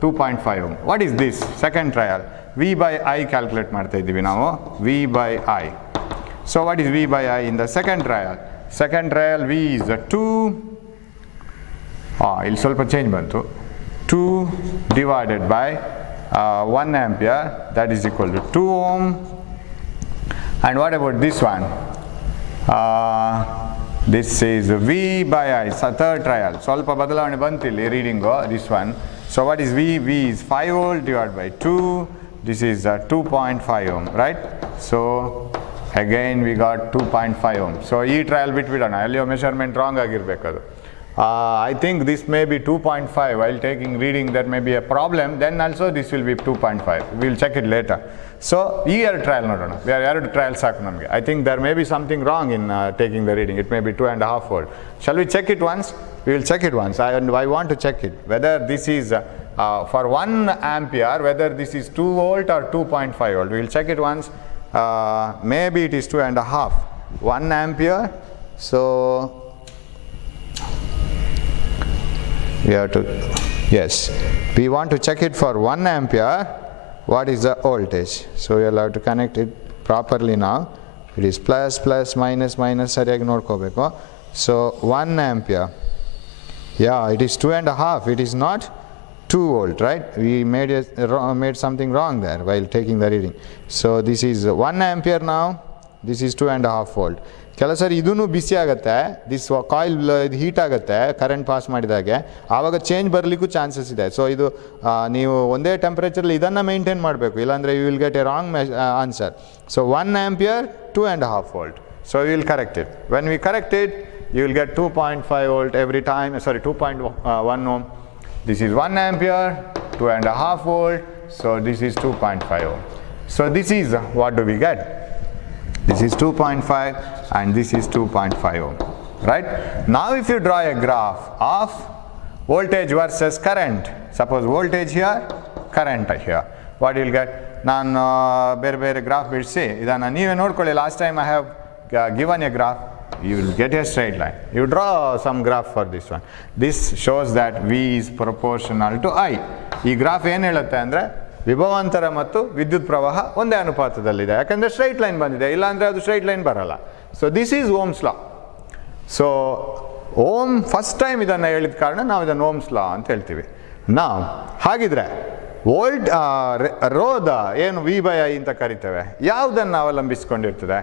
2.5 ಓಮ್. What is this? Second trial V by I calculate ಮಾಡ್ತಾ ಇದ್ದೀವಿ ನಾವು, V by I. So what is V by I in the second trial? Second trial V is 2, ಇಲ್ಲಿ ಸ್ವಲ್ಪ ಚೇಂಜ್ ಬಂತು, 2 divided by 1 ampere, that is equal to 2 ohm. And what about this one? This is V by I, third trial. ಸ್ವಲ್ಪ ಬದಲಾವಣೆ ಬಂತಿಲ್ಲಿ reading, this one. So what is V? V is 5 volt divided by 2. This is 2.5 ohm, right? So again we got 2.5 ohm. So ಈ trial ಬಿಟ್ಬಿಡೋಣ, ಎಲ್ಲಿಯೋ measurement wrong ಆಗಿರಬೇಕು ಅದು. I think this may be 2.5 while taking reading, that may be a problem. Then also this will be 2.5. We will check it later. So ಈ 2 trial ನೋಡೋಣ. 2 trial ಸಾಕು ನಮಗೆ. I think there may be something wrong in taking the reading. It may be 2.5 volt. Shall we check it once? We will check it once. I want to check it whether this is for 1 ampere, whether this is 2 volt or 2.5 volt. We will check it once. Maybe it is 2.5. 1 ampere. So we have to, yes, we want to check it for 1 ampere. What is the voltage? So we will have to connect it properly now. It is plus minus ಸರಿಯಾಗಿ ನೋಡ್ಕೋಬೇಕು. So 1 ampere, yeah, it is 2.5. It is not 2 volt, right? We made something wrong there while taking the reading. So this is 1 ampere now. This is 2.5 volt. ಕೆಲವು ಸರಿ ಇದೂ ಬಿಸಿ ಆಗುತ್ತೆ, this coil ಇದು heat ಆಗುತ್ತೆ current pass ಮಾಡಿದಾಗೆ, ಆವಾಗ change ಬರಲಿಕ್ಕೂ ಚಾನ್ಸಸ್ ಇದೆ. ಸೊ ಇದು ನೀವು ಒಂದೇ ಟೆಂಪ್ರೇಚರ್ಲಿ ಇದನ್ನು ಮೇಂಟೈನ್ ಮಾಡಬೇಕು, ಇಲ್ಲಾಂದರೆ you will get a wrong answer. So 1 ampere 2.5 volt. So we will correct it. When we correct it, you will get 2.5 volt every time, sorry, 2.1 ohm. This is 1 ampere, 2.5 volt, so this is 2.5 ohm. So this is, what do we get? This is 2.5 and this is 2.5 ohm, right? Now if you draw a graph of voltage versus current, suppose voltage here, current here, what you will get? ನಾನು ಬೇರೆ graph ಬಿಡಿಸಿ ಇದನ್ನು ನೀವೇ ನೋಡ್ಕೊಳ್ಳಿ. Last time I have given a graph. You will get a straight line. You draw some graph for this one. This shows that V is proportional to I. ಈ graph ಏನು ಹೇಳುತ್ತೆ ಅಂದರೆ ವಿಭವಾಂತರ ಮತ್ತು ವಿದ್ಯುತ್ ಪ್ರವಾಹ ಒಂದೇ ಅನುಪಾತದಲ್ಲಿದೆ, ಯಾಕಂದರೆ ಸ್ಟ್ರೈಟ್ ಲೈನ್ ಬಂದಿದೆ, ಇಲ್ಲಾಂದರೆ ಅದು ಸ್ಟ್ರೈಟ್ ಲೈನ್ ಬರಲ್ಲ. So this is Ohm's law. So Ohm first time ಇದನ್ನು ಹೇಳಿದ ಕಾರಣ ನಾವು ಇದನ್ನು ಓಮ್ಸ್ ಲಾ ಅಂತ ಹೇಳ್ತೀವಿ. ನಾವು ಹಾಗಿದ್ರೆ ವೋಲ್ಟ್ ರೋಧ ಏನು V/I ಅಂತ ಕರಿತೇವೆ, ಯಾವುದನ್ನು ಅವಲಂಬಿಸಿಕೊಂಡಿರ್ತದೆ?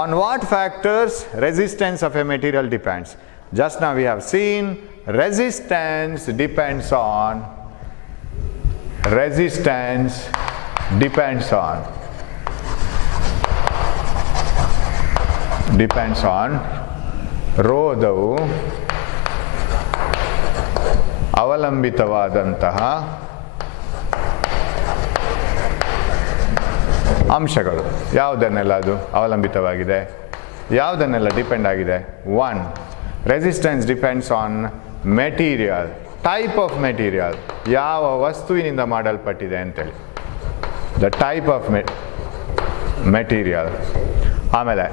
On what factors resistance of a material depends? Just ನಾವು we have seen resistance depends on ರೋಧವು ಅವಲಂಬಿತವಾದಂತಹ ಅಂಶಗಳು. ಯಾವುದನ್ನೆಲ್ಲ ಅದು ಅವಲಂಬಿತವಾಗಿದೆ, ಯಾವುದನ್ನೆಲ್ಲ ಡಿಪೆಂಡ್ ಆಗಿದೆ? 1. Resistance depends on material, type of material, ಯಾವ ವಸ್ತುವಿನಿಂದ ಮಾಡಲ್ಪಟ್ಟಿದೆ ಅಂತೇಳಿ, ದ ಟೈಪ್ ಆಫ್ ಮೆಟೀರಿಯಲ್. ಆಮೇಲೆ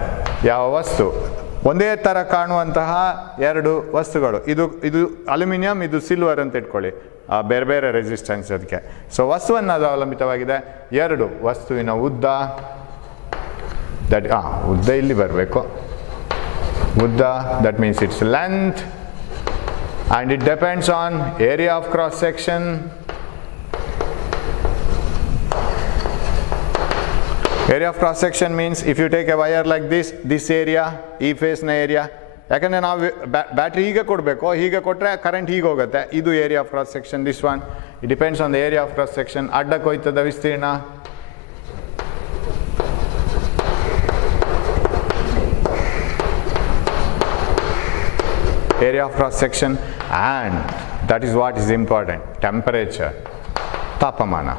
ಯಾವ ವಸ್ತು, ಒಂದೇ ಥರ ಕಾಣುವಂತಹ ಎರಡು ವಸ್ತುಗಳು, ಇದು ಅಲ್ಯೂಮಿನಿಯಂ, ಇದು ಸಿಲ್ವರ್ ಅಂತ ಇಟ್ಕೊಳ್ಳಿ, ಬೇರೆ ಬೇರೆ ರೆಸಿಸ್ಟೆನ್ಸ್ ಅದಕ್ಕೆ. ಸೊ ವಸ್ತುವನ್ನು ಅದು ಅವಲಂಬಿತವಾಗಿದೆ. 2. ವಸ್ತುವಿನ ಉದ್ದ, ಉದ್ದ ಇಲ್ಲಿ ಬರಬೇಕು, ಉದ್ದ, that means its length, and it depends on area of cross section. Area of cross section means if you take a wire like this area, ಈ ಫೇಸ್ನ ಏರಿಯಾ, ಯಾಕಂದರೆ ನಾವು ಬ್ಯಾಟ್ರಿ ಹೀಗೆ ಕೊಡಬೇಕು, ಹೀಗೆ ಕೊಟ್ಟರೆ ಕರೆಂಟ್ ಹೀಗೆ ಹೋಗುತ್ತೆ, ಇದು area of cross section. This one it depends on the area of cross section. ಅಡ್ಡಕ್ಕೋಯ್ತದ ವಿಸ್ತೀರ್ಣ, area of cross section, and that is what is important, temperature, ತಾಪಮಾನ.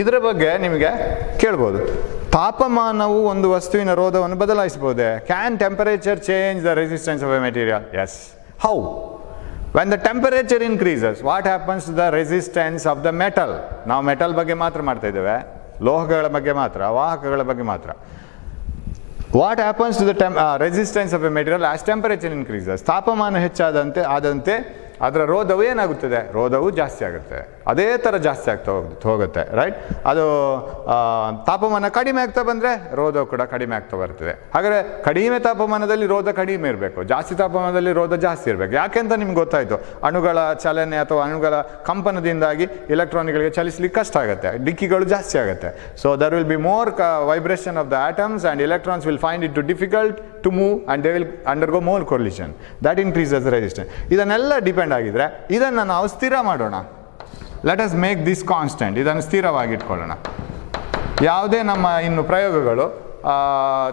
ಇದರ ಬಗ್ಗೆ ನಿಮಗೆ ಕೇಳ್ಬೋದು, ತಾಪಮಾನವು ಒಂದು ವಸ್ತುವಿನ ರೋಧವನ್ನು ಬದಲಾಯಿಸಬಹುದೇ? Can temperature change the resistance of a material? Yes. How? when the temperature increases, what happens to the resistance of the metal? ನಾವು ಮೆಟಲ್ ಬಗ್ಗೆ ಮಾತ್ರ ಮಾಡ್ತಾ ಇದ್ದೇವೆ, ಲೋಹಗಳ ಬಗ್ಗೆ ಮಾತ್ರ, ವಾಹಕಗಳ ಬಗ್ಗೆ ಮಾತ್ರ. What happens to the resistance of a material as temperature increases? ತಾಪಮಾನ ಹೆಚ್ಚಾದಂತೆ ಅದರ ರೋಧವು ಏನಾಗುತ್ತದೆ? ರೋಧವು ಜಾಸ್ತಿ ಆಗುತ್ತೆ, ಅದೇ ಥರ ಜಾಸ್ತಿ ಆಗ್ತಾ ಹೋಗುತ್ತೆ, ರೈಟ್? ಅದು ತಾಪಮಾನ ಕಡಿಮೆ ಆಗ್ತಾ ಬಂದರೆ ರೋಧವು ಕೂಡ ಕಡಿಮೆ ಆಗ್ತಾ ಬರ್ತದೆ. ಹಾಗಾದರೆ ಕಡಿಮೆ ತಾಪಮಾನದಲ್ಲಿ ರೋಧ ಕಡಿಮೆ ಇರಬೇಕು, ಜಾಸ್ತಿ ತಾಪಮಾನದಲ್ಲಿ ರೋಧ ಜಾಸ್ತಿ ಇರಬೇಕು. ಯಾಕೆಂತ ನಿಮ್ಗೆ ಗೊತ್ತಾಯಿತು, ಅಣುಗಳ ಚಲನೆ ಅಥವಾ ಅಣುಗಳ ಕಂಪನದಿಂದಾಗಿ ಇಲೆಕ್ಟ್ರಾನ್ಗಳಿಗೆ ಚಲಿಸಲಿಕ್ಕೆ ಕಷ್ಟ ಆಗುತ್ತೆ, ಡಿಕ್ಕಿಗಳು ಜಾಸ್ತಿ ಆಗುತ್ತೆ. So there will be more vibration of the atoms and electrons will find it too difficult to move and they will undergo more collision. That increases the resistance. ಇದನ್ನೆಲ್ಲ ಡಿಪೆಂಡ್ ಆಗಿದ್ರೆ ಇದನ್ನು ನಾವು ಸ್ಥಿರ ಮಾಡೋಣ. Let us make this constant. ಇದನ್ನು ಸ್ಥಿರವಾಗಿಟ್ಕೊಳ್ಳೋಣ. ಯಾವುದೇ ನಮ್ಮ ಇನ್ನು ಪ್ರಯೋಗಗಳು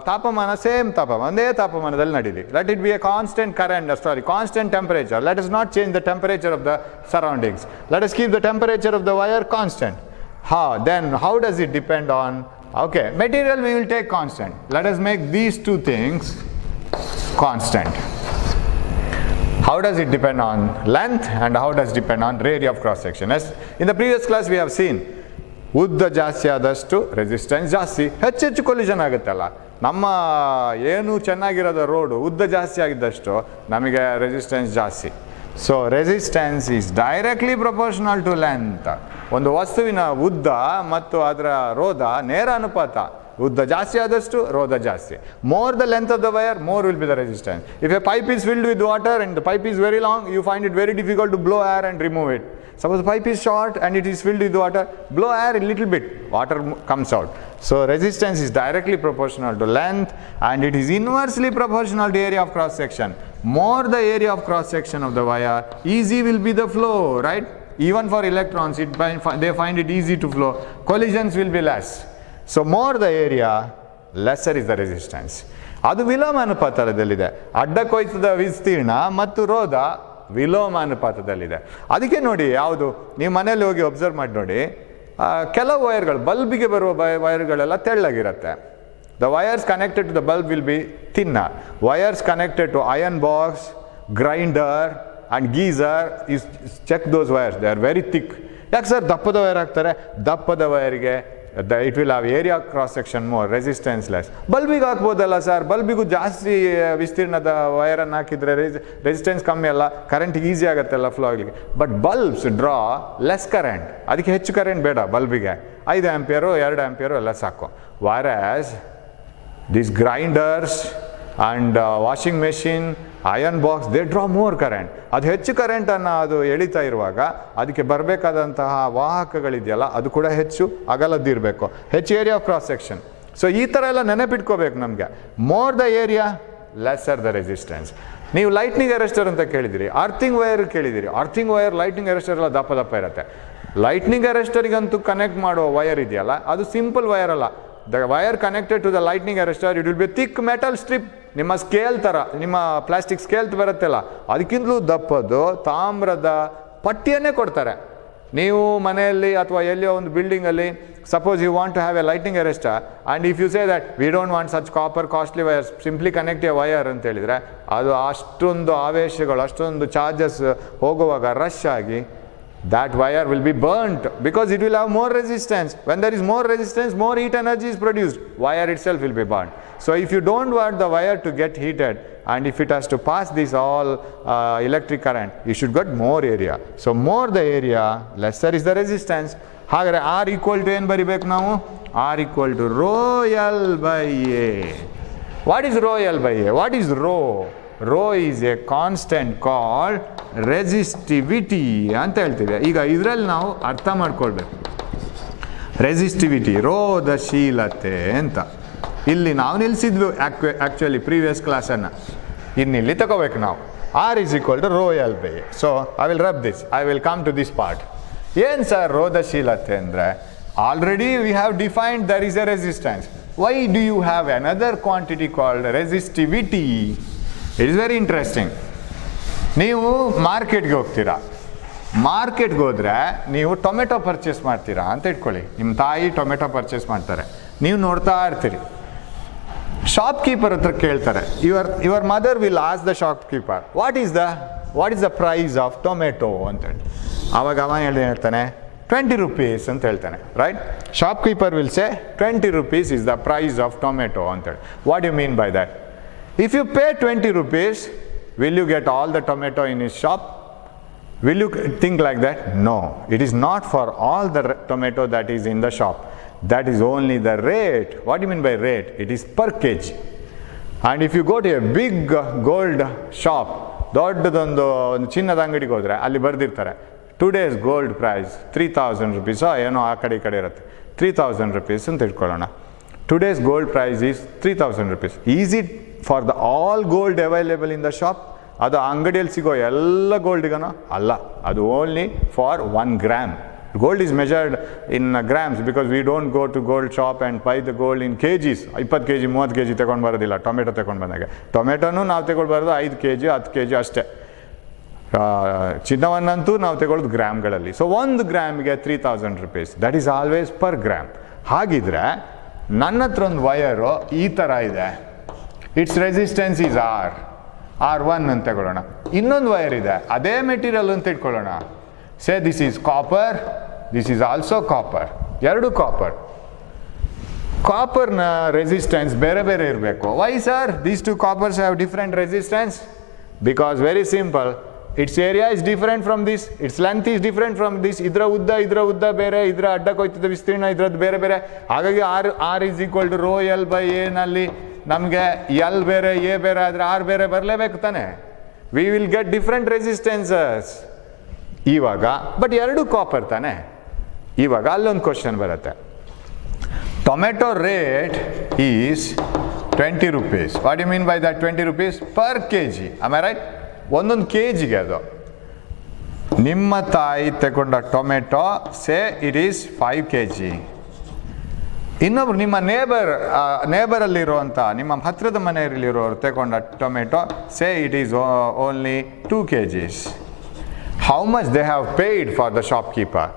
ತಾಪಮಾನ ಸೇಮ್ ತಾಪಮಾನ, ಒಂದೇ ತಾಪಮಾನದಲ್ಲಿ ನಡೀಲಿ. Let it be a constant current, constant temperature. Let us not change the temperature of the surroundings. Let us keep the temperature of the wire constant. Then how does it depend on? Okay, material we will take constant. Let us make these two things constant. How does it depend on length and how does it depend on area of cross section? As in the previous class we have seen, ಉದ್ದ ಜಾಸ್ತಿ ಆದಷ್ಟು resistance ಜಾಸ್ತಿ, ಹೆಚ್ಚೆಚ್ಚು collision ಆಗುತ್ತಲ್ಲ. ನಮ್ಮ ಏನು ಚೆನ್ನಾಗಿರೋದು road ಉದ್ದ ಜಾಸ್ತಿ ಆಗಿದ್ದಷ್ಟು ನಮಗೆ ರೆಸಿಸ್ಟೆನ್ಸ್ ಜಾಸ್ತಿ. So resistance is directly proportional to length. ಒಂದು ವಸ್ತುವಿನ ಉದ್ದ ಮತ್ತು ಅದರ ರೋಧ ನೇರ ಅನುಪಾತ. ಉದ್ದ ಜಾಸ್ತಿ ಆದಷ್ಟು ರೋಧ ಜಾಸ್ತಿ. More the length of the wire, more will be the resistance. If A pipe is filled with water and the pipe is very long, you find it very difficult to blow air and remove it. Suppose the pipe is short and it is filled with water, blow air a little bit, water comes out. So resistance is directly proportional to length and it is inversely proportional to area of cross section. More the area of cross section of the wire, easy will be the flow, right? Even for electrons, they find it easy to flow. Collisions will be less. So more the area, lesser is the resistance. ಅದು ವಿಲೋಮ ಅನುಪಾತದಲ್ಲಿದೆ. ಅಡ್ಡಕೊಯ್ತದ ವಿಸ್ತೀರ್ಣ ಮತ್ತು ರೋಧ ವಿಲೋಮ ಅನುಪಾತದಲ್ಲಿದೆ. ಅದಕ್ಕೆ ನೋಡಿ, ಯಾವುದು ನೀವು ಮನೆಯಲ್ಲಿ ಹೋಗಿ ಒಬ್ಸರ್ವ್ ಮಾಡಿ ನೋಡಿ, ಕೆಲವು ವೈರ್ಗಳು, ಬಲ್ಬಿಗೆ ಬರುವ ವೈರ್ಗಳೆಲ್ಲ ತೆಳ್ಳಗಿರುತ್ತೆ. The wires connected to the bulb will be thinner. Wires connected to iron box, grinder and geyser, check those wires, they are very thick. ಯಾಕೆ ಸರ್ ದಪ್ಪದ ವೈರ್ ಹಾಕ್ತಾರೆ? ದಪ್ಪದ ವೈರ್ಗೆ it will have area cross section more, resistance less. ಬಲ್ಬಿಗೆ ಹಾಕ್ಬೋದಲ್ಲ sir, ಬಲ್ಬಿಗೂ ಜಾಸ್ತಿ ವಿಸ್ತೀರ್ಣದ ವೈರನ್ನು ಹಾಕಿದರೆ ರೆಸಿಸ್ಟೆನ್ಸ್ ಕಮ್ಮಿ ಅಲ್ಲ, ಕರೆಂಟ್ ಈಸಿ ಆಗುತ್ತೆಲ್ಲ ಫ್ಲೋ ಆಗಲಿಕ್ಕೆ. But bulbs draw less current, ಅದಕ್ಕೆ ಹೆಚ್ಚು ಕರೆಂಟ್ ಬೇಡ ಬಲ್ಬಿಗೆ, 5 ಆಂಪಿಯರು 2 ಆಂಪಿಯರು ಎಲ್ಲ ಸಾಕು. whereas these grinders and washing machine, iron box, they draw more current. ಅದು ಹೆಚ್ಚು ಕರೆಂಟನ್ನು ಅದು ಎಳಿತಾ ಇರುವಾಗ ಅದಕ್ಕೆ ಬರಬೇಕಾದಂತಹ ವಾಹಕಗಳಿದೆಯಲ್ಲ ಅದು ಕೂಡ ಹೆಚ್ಚು ಅಗಲದ್ದಿರಬೇಕು, ಹೆಚ್ಚು area of cross section. So ಈ ಥರ ಎಲ್ಲ ನೆನಪಿಟ್ಕೋಬೇಕು ನಮಗೆ. More the area lesser the resistance. ನೀವು ಲೈಟ್ನಿಂಗ್ ಅರೆಸ್ಟರ್ ಅಂತ ಕೇಳಿದಿರಿ, ಅರ್ಥಿಂಗ್ ವೈರ್ ಕೇಳಿದಿರಿ. ಅರ್ಥಿಂಗ್ ವೈರ್, ಲೈಟ್ನಿಂಗ್ ಅರೆಸ್ಟರ್ ಎಲ್ಲ ದಪ್ಪ ದಪ್ಪ ಇರುತ್ತೆ. ಲೈಟ್ನಿಂಗ್ ಅರೆಸ್ಟರಿಗಂತೂ ಕನೆಕ್ಟ್ ಮಾಡೋ ವೈರ್ ಇದೆಯಲ್ಲ ಅದು ಸಿಂಪಲ್ ವೈರ್ ಅಲ್ಲ. The wire connected to the lightning arrester it will be thick metal strip, ನಿಮ್ಮ ಸ್ಕೇಲ್ ಥರ, ನಿಮ್ಮ ಪ್ಲಾಸ್ಟಿಕ್ ಸ್ಕೇಲ್ ಬರುತ್ತಲ್ಲ ಅದಕ್ಕಿಂತಲೂ ದಪ್ಪದ್ದು ತಾಮ್ರದ ಪಟ್ಟಿಯನ್ನೇ ಕೊಡ್ತಾರೆ. ನೀವು ಮನೆಯಲ್ಲಿ ಅಥವಾ ಎಲ್ಲಿಯೋ ಒಂದು ಬಿಲ್ಡಿಂಗಲ್ಲಿ suppose you want to have a lightning arrester and if you say that we don't want such copper costly wires, simply connect a wire ಅಂತ ಹೇಳಿದರೆ ಅದು ಅಷ್ಟೊಂದು ಆವೇಶಗಳು, ಅಷ್ಟೊಂದು ಚಾರ್ಜಸ್ ಹೋಗುವಾಗ ರಶ್ ಆಗಿ that wire will be burnt because it will have more resistance. When there is more resistance, more heat energy is produced. Wire itself will be burnt. So if you don't want the wire to get heated and if it has to pass this all electric current, you should get more area. So more the area, lesser is the resistance. ಹಾಗಾದರೆ R equal to ಏನು ಬರಿಬೇಕು ನಾವು? R equal to rho L by A. What is rho L by A? What is rho? Rho is a constant called resistivity ಅಂತ ಹೇಳ್ತೀವಿ. ಈಗ ಇದರಲ್ಲಿ ನಾವು ಅರ್ಥ ಮಾಡ್ಕೊಳ್ಬೇಕು ರೆಸಿಸ್ಟಿವಿಟಿ, ರೋಧಶೀಲತೆ ಅಂತ. ಇಲ್ಲಿ ನಾವು ನಿಲ್ಲಿಸಿದ್ವಿ ಆ್ಯಕ್ಚುಲಿ ಪ್ರೀವಿಯಸ್ ಕ್ಲಾಸನ್ನು, ಇನ್ನಿಲ್ಲಿ ತಗೋಬೇಕು ನಾವು. R is equal to rho L by A. So I will rub this, I will come to this part. ಏನು ಸರ್ ರೋಧಶೀಲತೆ ಅಂದರೆ? Already we have defined there is a resistance. Why do you have another quantity called resistivity? It is very interesting. ನೀವು ಮಾರ್ಕೆಟ್ಗೆ ಹೋಗ್ತೀರಾ, ಮಾರ್ಕೆಟ್ಗೆ ಹೋದರೆ ನೀವು tomato purchase ಮಾಡ್ತೀರಾ ಅಂತ ಇಟ್ಕೊಳ್ಳಿ. ನಿಮ್ಮ ತಾಯಿ ಟೊಮೆಟೊ ಪರ್ಚೇಸ್ ಮಾಡ್ತಾರೆ, ನೀವು ನೋಡ್ತಾ ಇರ್ತೀರಿ. ಶಾಪ್ ಕೀಪರ್ ಹತ್ರ ಕೇಳ್ತಾರೆ, your mother will ask the shopkeeper what is the price of tomato ಅಂತೇಳಿ. ಆವಾಗ ಅವ ಹೇಳ್ತಾನೆ 20 rupees ಅಂತ ಹೇಳ್ತಾನೆ, right? Shopkeeper will say 20 rupees is the price of tomato ಅಂತೇಳಿ. What you mean by that? If you pay 20 rupees, will you get all the tomato in his shop? Will you think like that? No, it is not for all the tomato that is in the shop. That is only the rate. What do you mean by rate? It is per kg. And if you go to a big gold shop, ದೊಡ್ಡದೊಂದು ಚಿನ್ನದ ಅಂಗಡಿಗೆ ಹೋದರೆ ಅಲ್ಲಿ ಬರೆದಿರ್ತಾರೆ today's gold price 3000 rupees, ಏನೋ ಆ ಕಡೆ ಈ ಕಡೆ ಇರುತ್ತೆ, 3000 rupees ಅಂತ ಇಟ್ಕೊಳ್ಳೋಣ. Today's gold price is 3000 rupees. Is it for the all gold available in the shop? ಅದು ಅಂಗಡಿಯಲ್ಲಿ ಸಿಗೋ ಎಲ್ಲ ಗೋಲ್ಡಿಗನೋ ಅಲ್ಲ, ಅದು only for 1 gram. Gold is measured in grams because we don't go to gold shop and buy the gold in kgs. 20 kg 30 kg ತಗೊಂಡು ಬರೋದಿಲ್ಲ. Tomato ತಗೊಂಡು ಬಂದಾಗ ಟೊಮೆಟೊನೂ ನಾವು ತಗೊಂಡು ಬರೋದು 5 kg 10 kg ಅಷ್ಟೇ. ಚಿನ್ನವನ್ನಂತೂ ನಾವು ತಗೊಳ್ಳೋದು ಗ್ರಾಮ್ಗಳಲ್ಲಿ. ಸೊ 1 ಗ್ರಾಮ್ಗೆ 3000 rupees. That is always per gram. ಹಾಗಿದ್ರೆ ನನ್ನ ಹತ್ರ ಒಂದು ವಯರು ಈ ಥರ ಇದೆ, ಇಟ್ಸ್ ರೆಸಿಸ್ಟೆನ್ಸ್ ಈಸ್ R1 ಅಂತ ತಗೊಳ್ಳೋಣ. ಇನ್ನೊಂದು ವೈರ್ ಇದೆ ಅದೇ ಮೆಟೀರಿಯಲ್ ಅಂತ ಇಟ್ಕೊಳ್ಳೋಣ. Say this is copper, this is also copper, ಎರಡು ಕಾಪರ್. ಕಾಪರ್ನ ರೆಸಿಸ್ಟೆನ್ಸ್ ಬೇರೆ ಬೇರೆ ಇರಬೇಕು. Y sir these two coppers have different resistance? Because very simple, it's area is different from this, its length is different from this. ಇದರ ಉದ್ದ ಬೇರೆ, ಇದರ ಅಡ್ಡಕ್ಕೋಯ್ತದ ವಿಸ್ತೀರ್ಣ ಇದ್ರದ್ದು ಬೇರೆ ಬೇರೆ. ಹಾಗಾಗಿ R is equal to rho L by A ನಲ್ಲಿ ನಮಗೆ ಎಲ್ ಬೇರೆ ಎ ಬೇರೆ ಆದರೆ ಆರ್ ಬೇರೆ ಬರಲೇಬೇಕು ತಾನೆ. We will get different resistances ಇವಾಗ. ಬಟ್ ಎರಡು ಕಾಪರ್ ತಾನೆ. ಇವಾಗ ಅಲ್ಲೊಂದು ಕ್ವಶನ್ ಬರುತ್ತೆ, tomato rate is 20 rupees. What you mean by that 20 rupees per kg? Am I right? ಒಂದೊಂದು ಕೆಜಿಗೆ ಅದು. ನಿಮ್ಮ ತಾಯಿ ತಗೊಂಡ tomato say it is 5 kg. ಇನ್ನೊಬ್ರು ನಿಮ್ಮ ನೇಬರಲ್ಲಿರುವಂಥ ನಿಮ್ಮ ಹತ್ತಿರದ ಮನೆಯಲ್ಲಿರೋರು ತಗೊಂಡ tomato say it is only 2 kgs. How much they have paid for the shopkeeper?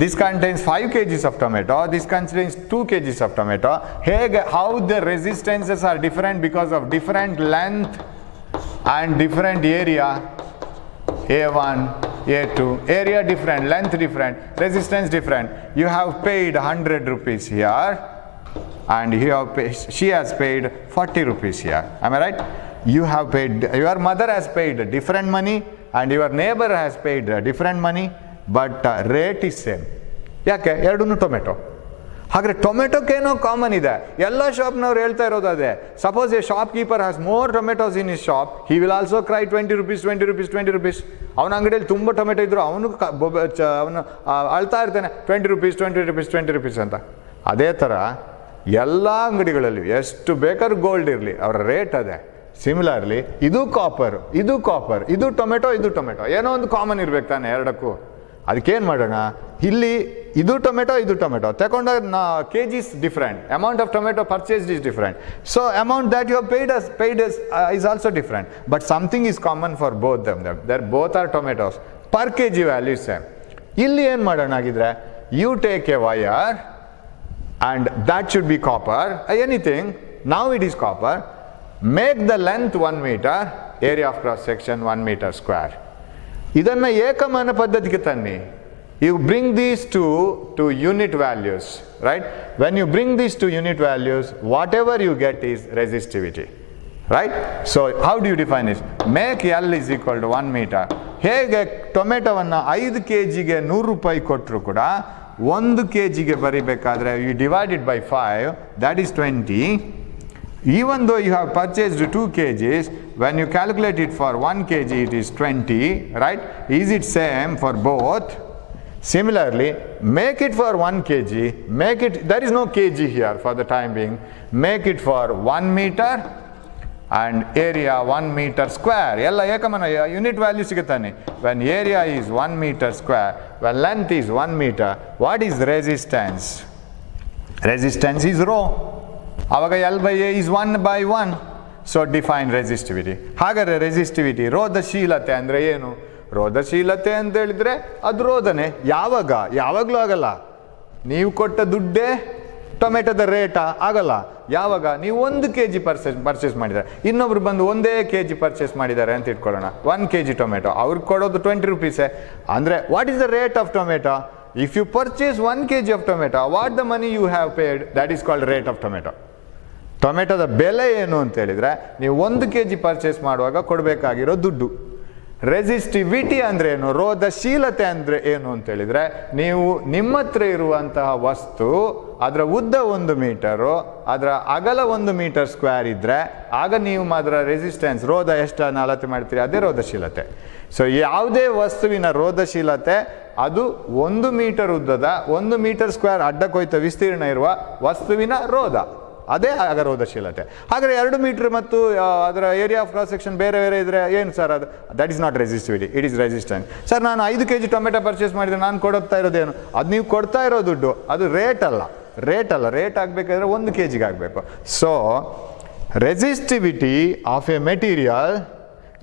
This contains 5 kgs of tomato, this contains 2 kgs of tomato. How the resistances are different because of different length and different area. A1, A2. Area different, length different, resistance different. You have paid 100 rupees here, and she has paid 40 rupees here. Am I right? You have paid, your mother has paid different money, and your neighbor has paid different money, but rate is same. ಯಾಕೆ ಎರಡೂ tomato? ಹಾಗಾದ್ರೆ ಟೊಮೆಟೊಕ್ಕೇನೋ common ಇದೆ. ಎಲ್ಲ ಶಾಪ್ನವ್ರು ಹೇಳ್ತಾ ಇರೋದು ಅದೇ. Suppose A shop keeper has more tomatoes in is shop, he will also CRY 20 rupees, 20 rupees, 20 rupees. ಅವನ ಅಂಗಡಿಯಲ್ಲಿ ತುಂಬ ಟೊಮೆಟೊ ಇದ್ರು ಅವನು ಅಳ್ತಾ ಇರ್ತಾನೆ 20 rupees, 20 rupees, 20 rupees ಅಂತ. ಅದೇ ಥರ ಎಲ್ಲ ಅಂಗಡಿಗಳಲ್ಲಿ ಎಷ್ಟು ಬೇಕಾದ್ರೂ ಗೋಲ್ಡ್ ಇರಲಿ, ಅವರ ರೇಟ್ ಅದೇ. ಸಿಮಿಲರ್ಲಿ ಇದು ಕಾಪರ್, ಇದು ಕಾಪರ್, ಇದು ಟೊಮೆಟೊ, ಇದು ಟೊಮೆಟೊ, ಏನೋ ಒಂದು ಕಾಮನ್ ಇರ್ಬೇಕು ತಾನೆ ಎರಡಕ್ಕೂ. ಅದಕ್ಕೇನು ಮಾಡೋಣ, ಇಲ್ಲಿ ಇದು ಟೊಮೆಟೊ, ಇದು ಟೊಮೆಟೊ ತಗೊಂಡಾಗ kgs different, amount of tomato purchased is different, so amount that you have paid is also different, but something is common for both of them. They both are tomatoes, per kg value is same. ಇಲ್ಲಿ ಏನು ಮಾಡೋಣ ಆಗಿದ್ರೆ, you take a wire and that should be copper, anything, now it is copper, make the length 1 meter, area of cross section 1 meter square. ಇದನ್ನು ಏಕಮಾನ ಪದ್ಧತಿಗೆ ತನ್ನಿ. You bring these two to unit values, right? When you bring these to unit values, whatever you get is resistivity, right? So how do you define this? Make L is equal to 1 meter. ಹೇಗೆ ಟೊಮೆಟೊವನ್ನು 5 kgಗೆ 100 ರೂಪಾಯಿ ಕೊಟ್ಟರು ಕೂಡ 1 kgಗೆ ಬರಿಬೇಕಾದ್ರೆ you divide it by 5, that is 20. Even though you have purchased 2 kgs, when you calculate it for 1 kg, it is 20, right? Is it same for both? Similarly, make it for 1 kg, make it, there is no kg here for the time being, make it for 1 meter and area 1 meter square. ಎಲ್ಲ ಏಕಮಾನ unit value ಸಿಗುತ್ತಾನೆ. When area is 1 meter square, when length is 1 meter, what is resistance? Resistance is rho. ಆವಾಗ L by A is 1 by 1. So define resistivity. ಹಾಗಾದರೆ resistivity, ರೋಧಶೀಲತೆ ಅಂದರೆ ಏನು? ರೋಧಶೀಲತೆ ಅಂತ ಹೇಳಿದರೆ ಅದು ರೋಧನೆ. ಯಾವಾಗಲೂ ಆಗಲ್ಲ. ನೀವು ಕೊಟ್ಟ ದುಡ್ಡೇ ಟೊಮೆಟೊದ ರೇಟಾ? ಆಗಲ್ಲ. ಯಾವಾಗ ನೀವು 1 kg ಪರ್ಚೇಸ್ ಮಾಡಿದ್ದಾರೆ, ಇನ್ನೊಬ್ರು ಬಂದು 1 kg ಪರ್ಚೇಸ್ ಮಾಡಿದ್ದಾರೆ ಅಂತ ಇಟ್ಕೊಳ್ಳೋಣ, 1 kg ಟೊಮೆಟೊ, ಅವ್ರಿಗೆ ಕೊಡೋದು 20 ರೂಪೀಸೇ. ಅಂದರೆ what is the rate of tomato? If you purchase 1 kg of tomato, what the money you have paid, that is called rate of tomato. ಟೊಮೆಟೊದ ಬೆಲೆ ಏನು ಅಂತ ಹೇಳಿದರೆ ನೀವು 1 kg ಪರ್ಚೇಸ್ ಮಾಡುವಾಗ ಕೊಡಬೇಕಾಗಿರೋ ದುಡ್ಡು. ರೆಸಿಸ್ಟಿವಿಟಿ ಅಂದರೆ ಏನು? ರೋಧಶೀಲತೆ ಅಂದರೆ ಏನು ಅಂತ ಹೇಳಿದರೆ, ನೀವು ನಿಮ್ಮ ಹತ್ರ ಇರುವಂತಹ ವಸ್ತು ಅದರ ಉದ್ದ 1 ಮೀಟರು, ಅದರ ಅಗಲ 1 ಮೀಟರ್ ಸ್ಕ್ವೇರ್ ಇದ್ದರೆ ಆಗ ನೀವು ಅದರ ರೆಸಿಸ್ಟೆನ್ಸ್, ರೋಧ ಎಷ್ಟನ್ನು ಅಳತೆ ಮಾಡ್ತೀರಿ, ಅದೇ ರೋಧಶೀಲತೆ. ಸೊ ಯಾವುದೇ ವಸ್ತುವಿನ ರೋಧಶೀಲತೆ ಅದು 1 ಮೀಟರ್ ಉದ್ದದ 1 ಮೀಟರ್ ಸ್ಕ್ವೇರ್ ಅಡ್ಡಕೊಯ್ತ ವಿಸ್ತೀರ್ಣ ಇರುವ ವಸ್ತುವಿನ ರೋಧ, ಅದೇ ಆಗ ರೋಧಶೀಲತೆ. ಹಾಗಾದರೆ 2 ಮೀಟರ್ ಮತ್ತು ಅದರ ಏರಿಯಾ ಆಫ್ ಕ್ರಾಸ್ ಸೆಕ್ಷನ್ ಬೇರೆ ಬೇರೆ ಇದ್ದರೆ ಏನು ಸರ್ ಅದು? That is not resistivity, it is resistance. Sir ನಾನು 5 kg ಟೊಮೆಟೊ ಪರ್ಚೇಸ್ ಮಾಡಿದರೆ ನಾನು ಕೊಡ್ತಾ ಇರೋದೇನು? ಅದು ನೀವು ಕೊಡ್ತಾ ಇರೋ ದುಡ್ಡು, ಅದು ರೇಟ್ ಅಲ್ಲ. ರೇಟ್ ಆಗಬೇಕಾದ್ರೆ 1 kgಗೆ ಆಗಬೇಕು. So resistivity of a material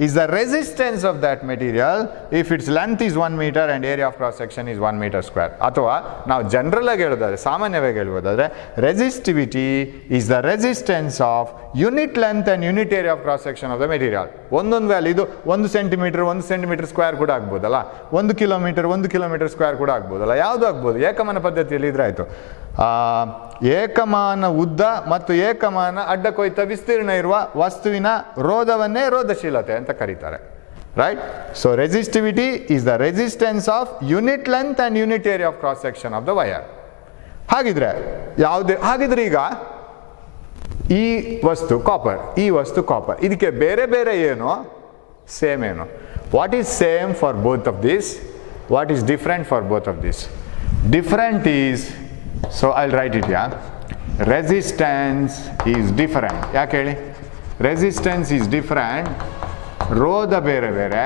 is the resistance of that material if its length is 1 meter and area of cross section is 1 meter square. ಅಥವಾ ನಾವು ಜನರಲ್ ಆಗಿ ಹೇಳೋದಾದ್ರೆ, ಸಾಮಾನ್ಯವಾಗಿ ಹೇಳ್ಬೋದಾದ್ರೆ, resistivity is the resistance of unit length and unit area of cross section of the material. ಒಂದೊಂದು value, ಇದು 1 centimetre 1 centimetre square ಕೂಡ ಆಗ್ಬೋದಲ್ಲ, 1 kilometre 1 kilometre square ಕೂಡ ಆಗ್ಬೋದಲ್ಲ, ಯಾವುದು ಆಗ್ಬೋದು? ಏಕಮಾನ ಪದ್ಧತಿಯಲ್ಲಿ ಇದ್ರೆ ಆಯಿತು. ಏಕಮಾನ ಉದ್ದ ಮತ್ತು ಏಕಮಾನ ಅಡ್ಡಕೊಯ್ತ ವಿಸ್ತೀರ್ಣ ಇರುವ ವಸ್ತುವಿನ ರೋಧವನ್ನೇ ರೋಧಶೀಲತೆ ಅಂತ ಕರೀತಾರೆ, right? So resistivity is the resistance of unit length and unit area of cross section of the wire. ಹಾಗಿದ್ರೆ ಈಗ ಈ ವಸ್ತು ಕಾಪರ್, ಈ ವಸ್ತು ಕಾಪರ್, ಇದಕ್ಕೆ ಬೇರೆ ಬೇರೆ ಏನೋ ಸೇಮ್ ಏನೋ? What is same for both of this? What is different for both of this? Different is, so I'll write it here, resistance is different. ಯಾಕೆ ಹೇಳಿ? resistance is different, ರೋಧ ಬೇರೆ ಬೇರೆ,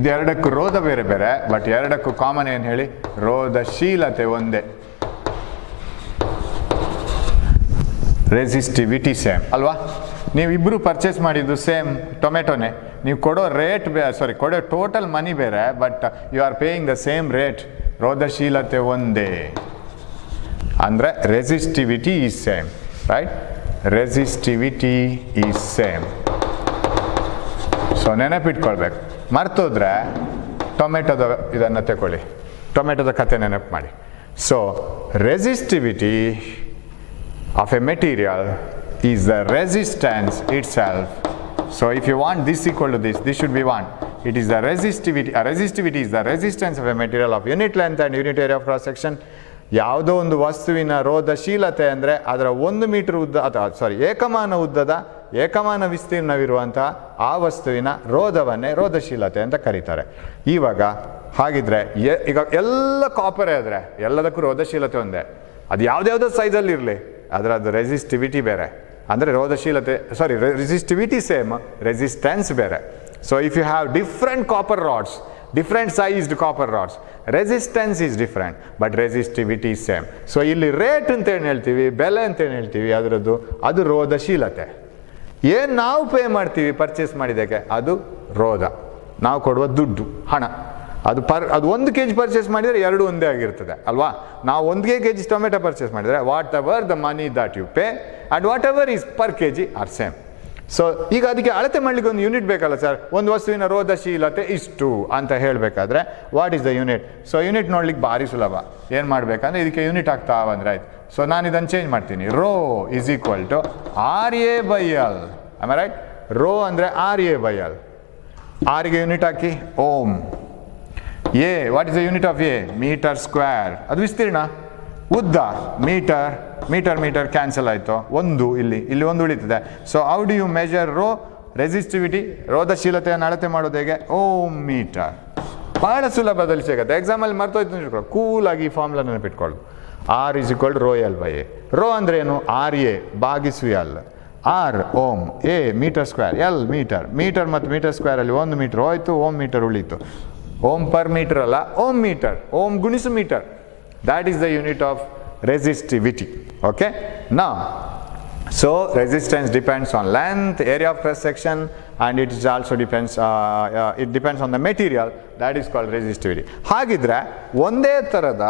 ಇದೆರಡಕ್ಕೂ ರೋಧ ಬೇರೆ ಬೇರೆ, ಬಟ್ ಎರಡಕ್ಕೂ ಕಾಮನ್ ಏನು ಹೇಳಿ? ರೋಧಶೀಲತೆ ಒಂದೇ. ರೆಸಿಸ್ಟಿವಿಟಿ ಸೇಮ್ ಅಲ್ವಾ? ನೀವಿಬ್ಬರು ಪರ್ಚೇಸ್ ಮಾಡಿದ್ದು ಸೇಮ್ ಟೊಮೆಟೊನೇ, ನೀವು ಕೊಡೋ ರೇಟ್ ಕೊಡೋ ಟೋಟಲ್ ಮನಿ ಬೇರೆ, but you are paying the same rate. ರೋಧಶೀಲತೆ ಒಂದೇ ಅಂದರೆ resistivity is same, right? Resistivity is same. So ನೆನಪಿಟ್ಕೊಳ್ಬೇಕು. ಮರ್ತೋದ್ರೆ ಟೊಮೆಟೊದ ಇದನ್ನು ತಗೊಳ್ಳಿ, ಟೊಮೆಟೊದ ಕತೆ ನೆನಪು ಮಾಡಿ. So resistivity of a material is the resistance itself. So if you want this equal to this should be 1. It is the resistivity. Resistivity is the resistance of a material of unit length and unit area of cross section. ಯಾವುದೋ ಒಂದು ವಸ್ತುವಿನ ರೋಧಶೀಲತೆ ಅಂದರೆ ಅದರ 1 metre ಉದ್ದ ಅಥವಾ ಏಕಮಾನ ಉದ್ದದ ಏಕಮಾನ ವಿಸ್ತೀರ್ಣವಿರುವಂತಹ ಆ ವಸ್ತುವಿನ ರೋಧವನ್ನೇ ರೋಧಶೀಲತೆ ಅಂತ ಕರೀತಾರೆ. ಇವಾಗ ಹಾಗಿದ್ರೆ ಈಗ ಎಲ್ಲ ಕಾಪರೇ ಆದರೆ ಎಲ್ಲದಕ್ಕೂ ರೋಧಶೀಲತೆ ಒಂದೇ. ಅದು ಯಾವುದ್ಯಾವುದೋ ಸೈಜಲ್ಲಿ ಇರಲಿ, ಅದರದ್ದು ರೆಸಿಸ್ಟಿವಿಟಿ ಬೇರೆ. ಅಂದರೆ ರೋಧಶೀಲತೆ ರೆಸಿಸ್ಟಿವಿಟಿ ಸೇಮ್, ರೆಸಿಸ್ಟೆನ್ಸ್ ಬೇರೆ. So if you have different copper rods, different sized copper rods, resistance is different but resistivity is same. So ಇಲ್ಲಿ ರೇಟ್ ಅಂತ ಏನು ಹೇಳ್ತೀವಿ, ಬೆಲೆ ಅಂತ ಏನು ಹೇಳ್ತೀವಿ, ಅದರದ್ದು ಅದು ರೋಧಶೀಲತೆ. ಏನು ನಾವು ಪೇ ಮಾಡ್ತೀವಿ ಪರ್ಚೇಸ್ ಮಾಡಿದ್ದಕ್ಕೆ ಅದು ರೋಧ, ನಾವು ಕೊಡುವ ದುಡ್ಡು, ಹಣ. ಅದು ಅದು 1 kg ಪರ್ಚೇಸ್ ಮಾಡಿದರೆ 2 ಒಂದೇ ಆಗಿರ್ತದೆ ಅಲ್ವಾ. ನಾವು 1 kg ಟೊಮೆಟೊ ಪರ್ಚೇಸ್ ಮಾಡಿದರೆ whatever the money that you pay and whatever is per kg are same. So ಈಗ ಅದಕ್ಕೆ ಅಳತೆ ಮಾಡಲಿಕ್ಕೆ ಒಂದು ಯೂನಿಟ್ ಬೇಕಲ್ಲ ಸರ್. ಒಂದು ವಸ್ತುವಿನ ರೋಧಶೀಲತೆ ಇಷ್ಟು ಅಂತ ಹೇಳಬೇಕಾದ್ರೆ what is the unit? So unit ನೋಡ್ಲಿಕ್ಕೆ ಭಾರಿ ಸುಲಭ. ಏನು ಮಾಡಬೇಕಂದ್ರೆ ಇದಕ್ಕೆ ಯೂನಿಟ್ ಆಗ್ತಾ ಬಂದರೆ ಆಯ್ತು. ಸೊ ನಾನು ಇದನ್ನು ಚೇಂಜ್ ಮಾಡ್ತೀನಿ. Rho is equal to RA/L. Am I right? Rho ಅಂದರೆ RA/L. ಆರ್ಗೆ ಯೂನಿಟ್ ಹಾಕಿ ohm. A what is the unit of A? Metre square. ಅದು ವಿಸ್ತೀರ್ಣ. ಉದ್ದ ಮೀಟರ್, ಮೀಟರ್ ಮೀಟರ್ ಕ್ಯಾನ್ಸಲ್ ಆಯಿತು, ಒಂದು ಇಲ್ಲಿ 1 ಉಳಿತದೆ. So how do you measure rho? Resistivity, ರೋಧಶೀಲತೆಯನ್ನು ಅಳತೆ ಮಾಡೋದು ಹೇಗೆ? Ohm metre. ಭಾಳ ಸುಲಭದಲ್ಲಿ ಸಿಗುತ್ತೆ. ಎಕ್ಸಾಮಲ್ಲಿ ಮರ್ತೋಯ್ತು, ಕೂಲಾಗಿ ಈ ಫಾರ್ಮುಲಾ ನೆನಪಿಟ್ಕೊಳ್ಳೋದು. R is equal to ρL/A. Rho ಅಂದರೆ ಏನು? RA ಭಾಗಿಸು L. R ohm, A metre square, L metre. Metre ಮತ್ತು ಮೀಟರ್ ಸ್ಕ್ವೇರಲ್ಲಿ 1 ಮೀಟರ್ ಹೋಯ್ತು, ಓಮ್ ಮೀಟರ್ ಉಳಿತು. ಓಮ್ ಪರ್ ಮೀಟರ್ ಅಲ್ಲ, ಓಮ್ ಮೀಟರ್. ಓಮ್ ಗುಣಿಸು metre. That is the unit of resistivity. Okay? Now, so resistance depends on length, area of cross section, and it also depends. It depends on the material. That is called resistivity. ಹಾಗಿದ್ರೆ ಒಂದೇ ಥರದ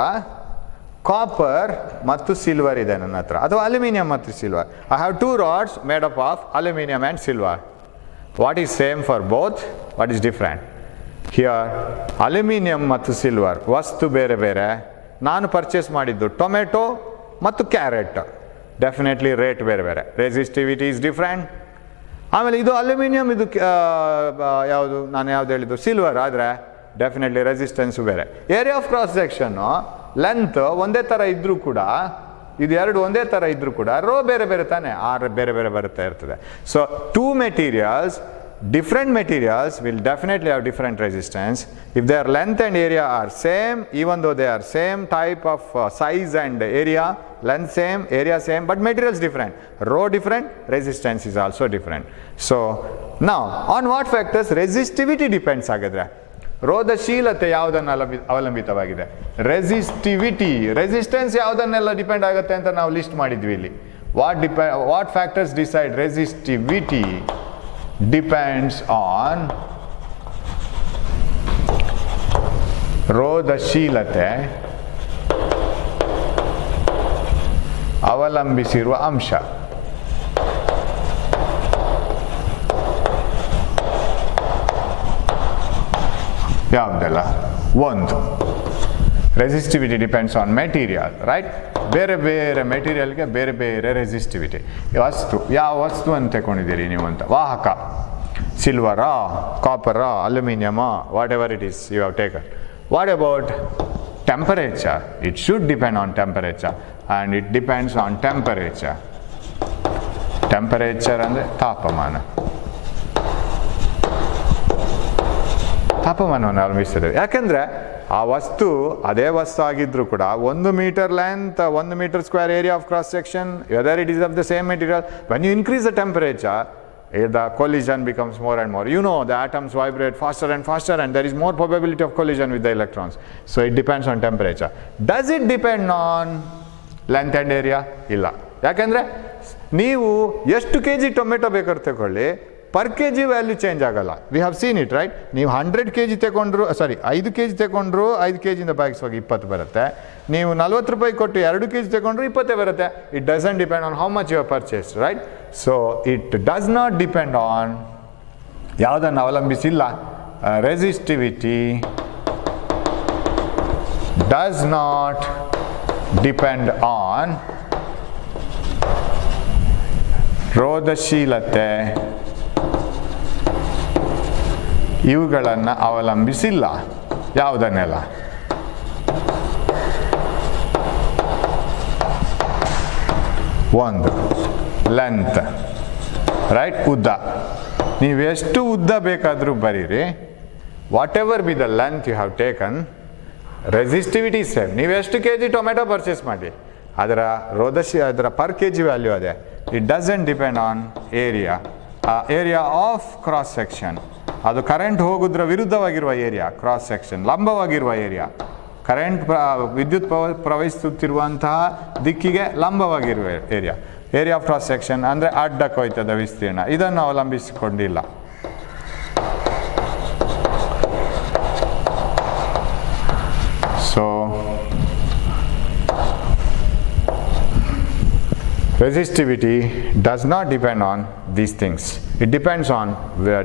copper ಮತ್ತು silver ಇದೆ ನನ್ನ ಹತ್ರ, ಅಥವಾ aluminium ಮತ್ತು silver. I have 2 rods made up of aluminum and silver. What is same for both? What is different? Here, aluminium ಮತ್ತು ಸಿಲ್ವರ್ ವಸ್ತು ಬೇರೆ ಬೇರೆ. ನಾನು ಪರ್ಚೇಸ್ ಮಾಡಿದ್ದು ಟೊಮೆಟೊ ಮತ್ತು ಕ್ಯಾರೆಟ್, ಡೆಫಿನೆಟ್ಲಿ ರೇಟ್ ಬೇರೆ ಬೇರೆ. Resistivity is different. ಆಮೇಲೆ ಇದು ಅಲ್ಯೂಮಿನಿಯಂ, ಇದು ಯಾವುದು ನಾನು ಯಾವ್ದು ಹೇಳಿದ್ದು ಸಿಲ್ವರ್ ಆದರೆ ಡೆಫಿನೆಟ್ಲಿ ರೆಸಿಸ್ಟೆನ್ಸು ಬೇರೆ. Area of cross section length ಒಂದೇ ಥರ ಇದ್ದರೂ ಕೂಡ, ಇದು 2 ಒಂದೇ ಥರ ಇದ್ದರೂ ಕೂಡ ರೋ ಬೇರೆ ಬೇರೆ ತಾನೆ, ಆರ್ ಬೇರೆ ಬೇರೆ ಬರುತ್ತಾ ಇರ್ತದೆ. So 2 materials, different materials will definitely have different resistance. If their length and area are same, even though they are same type of size and area, length same, area same, but materials different, rho different, resistance is also different. So now on what factors resistivity depends ಆಗಿದ್ರೆ? ರೋಧಶೀಲತೆ ಯಾವುದನ್ನು ಅವಲಂಬಿತವಾಗಿದೆ? Resistivity. Resistance ಯಾವುದನ್ನೆಲ್ಲ depend ಆಗುತ್ತೆ ಅಂತ ನಾವು list ಮಾಡಿದ್ವಿ ಇಲ್ಲಿ. What factors decide resistivity? Depends on ರೋಧಶೀಲತೆ ಅವಲಂಬಿಸಿರುವ ಅಂಶ. ಯಾವುದೆಲ್ಲ? 1, resistivity depends on material, right? ಬೇರೆ ಬೇರೆ ಮೆಟೀರಿಯಲ್ಗೆ ಬೇರೆ ಬೇರೆ ರೆಸಿಸ್ಟಿವಿಟಿ. ವಸ್ತು, ಯಾವ ವಸ್ತು ಅಂತ ತಗೊಂಡಿದ್ದೀರಿ ನೀವು ಅಂತ? ವಾಹಕ, ಸಿಲ್ವರಾ, ಕಾಪರಾ, ಅಲ್ಯೂಮಿನಿಯಮಾ, whatever it is you have taken. What about temperature? It should depend on temperature and it depends on temperature. Temperature ಅಂದರೆ ತಾಪಮಾನ. ತಾಪಮಾನವನ್ನು ಅವಲಂಬಿಸ್ತದೆ. ಯಾಕೆಂದರೆ ಆ ವಸ್ತು ಅದೇ ವಸ್ತು ಆಗಿದ್ರೂ ಕೂಡ 1 meter length, 1 meter square area of cross section, whether it is of the same material, when you increase the temperature, the collision becomes more and more. You know, the atoms vibrate faster and faster and there is more probability of collision with the electrons. So it depends on temperature. Does it depend on length and area? ಇಲ್ಲ. ಯಾಕೆಂದರೆ ನೀವು ಎಷ್ಟು kg tomato ಬೇಕಾದ್ರೆ ತಗೊಳ್ಳಿ, per kg value change ಆಗಲ್ಲ. V have seen it, right? ನೀವು 100 kg ತಗೊಂಡ್ರು, 5 kg ತಗೊಂಡ್ರು 5 kg ಭಾಗಿಸುವಾಗ 20 ಬರುತ್ತೆ. ನೀವು 40 ರೂಪಾಯಿ ಕೊಟ್ಟು 2 kg ತಗೊಂಡ್ರು 20 ಬರುತ್ತೆ. It doesn't depend on how much you have purchased, right? So it does not depend on ಯಾವುದನ್ನು ಅವಲಂಬಿಸಿಲ್ಲ. Resistivity does not depend on ರೋಧಶೀಲತೆ, ಇವುಗಳನ್ನು ಅವಲಂಬಿಸಿಲ್ಲ. ಯಾವುದನ್ನೆಲ್ಲ? ಒಂದು ಲೆಂತ್, ರೈಟ್, ಉದ್ದ. ನೀವೆಷ್ಟು ಉದ್ದ ಬೇಕಾದರೂ ಬರೀರಿ, whatever be the length you have taken, resistivity same. ನೀವು ಎಷ್ಟು ಕೆ ಜಿ ಟೊಮೆಟೊ ಪರ್ಚೇಸ್ ಮಾಡಿ, ಅದರ ಅದರ ಪರ್ ಕೆ ಜಿ ವ್ಯಾಲ್ಯೂ ಅದೇ. It doesn't depend on area. Area of cross section, ಅದು ಕರೆಂಟ್ ಹೋಗೋದ್ರ ವಿರುದ್ಧವಾಗಿರುವ ಏರಿಯಾ, ಕ್ರಾಸ್ ಸೆಕ್ಷನ್ ಲಂಬವಾಗಿರುವ ಏರಿಯಾ, ಕರೆಂಟ್ ವಿದ್ಯುತ್ ಪ್ರವಹಿಸುತ್ತಿರುವಂತಹ ದಿಕ್ಕಿಗೆ ಲಂಬವಾಗಿರುವ area. Area of cross section ಅಂದರೆ ಅಡ್ಡ ಕೊಯ್ತದ ವಿಸ್ತೀರ್ಣ, ಇದನ್ನು ಅವಲಂಬಿಸಿಕೊಂಡಿಲ್ಲ. ಸೊ resistivity does not depend on these things. It depends on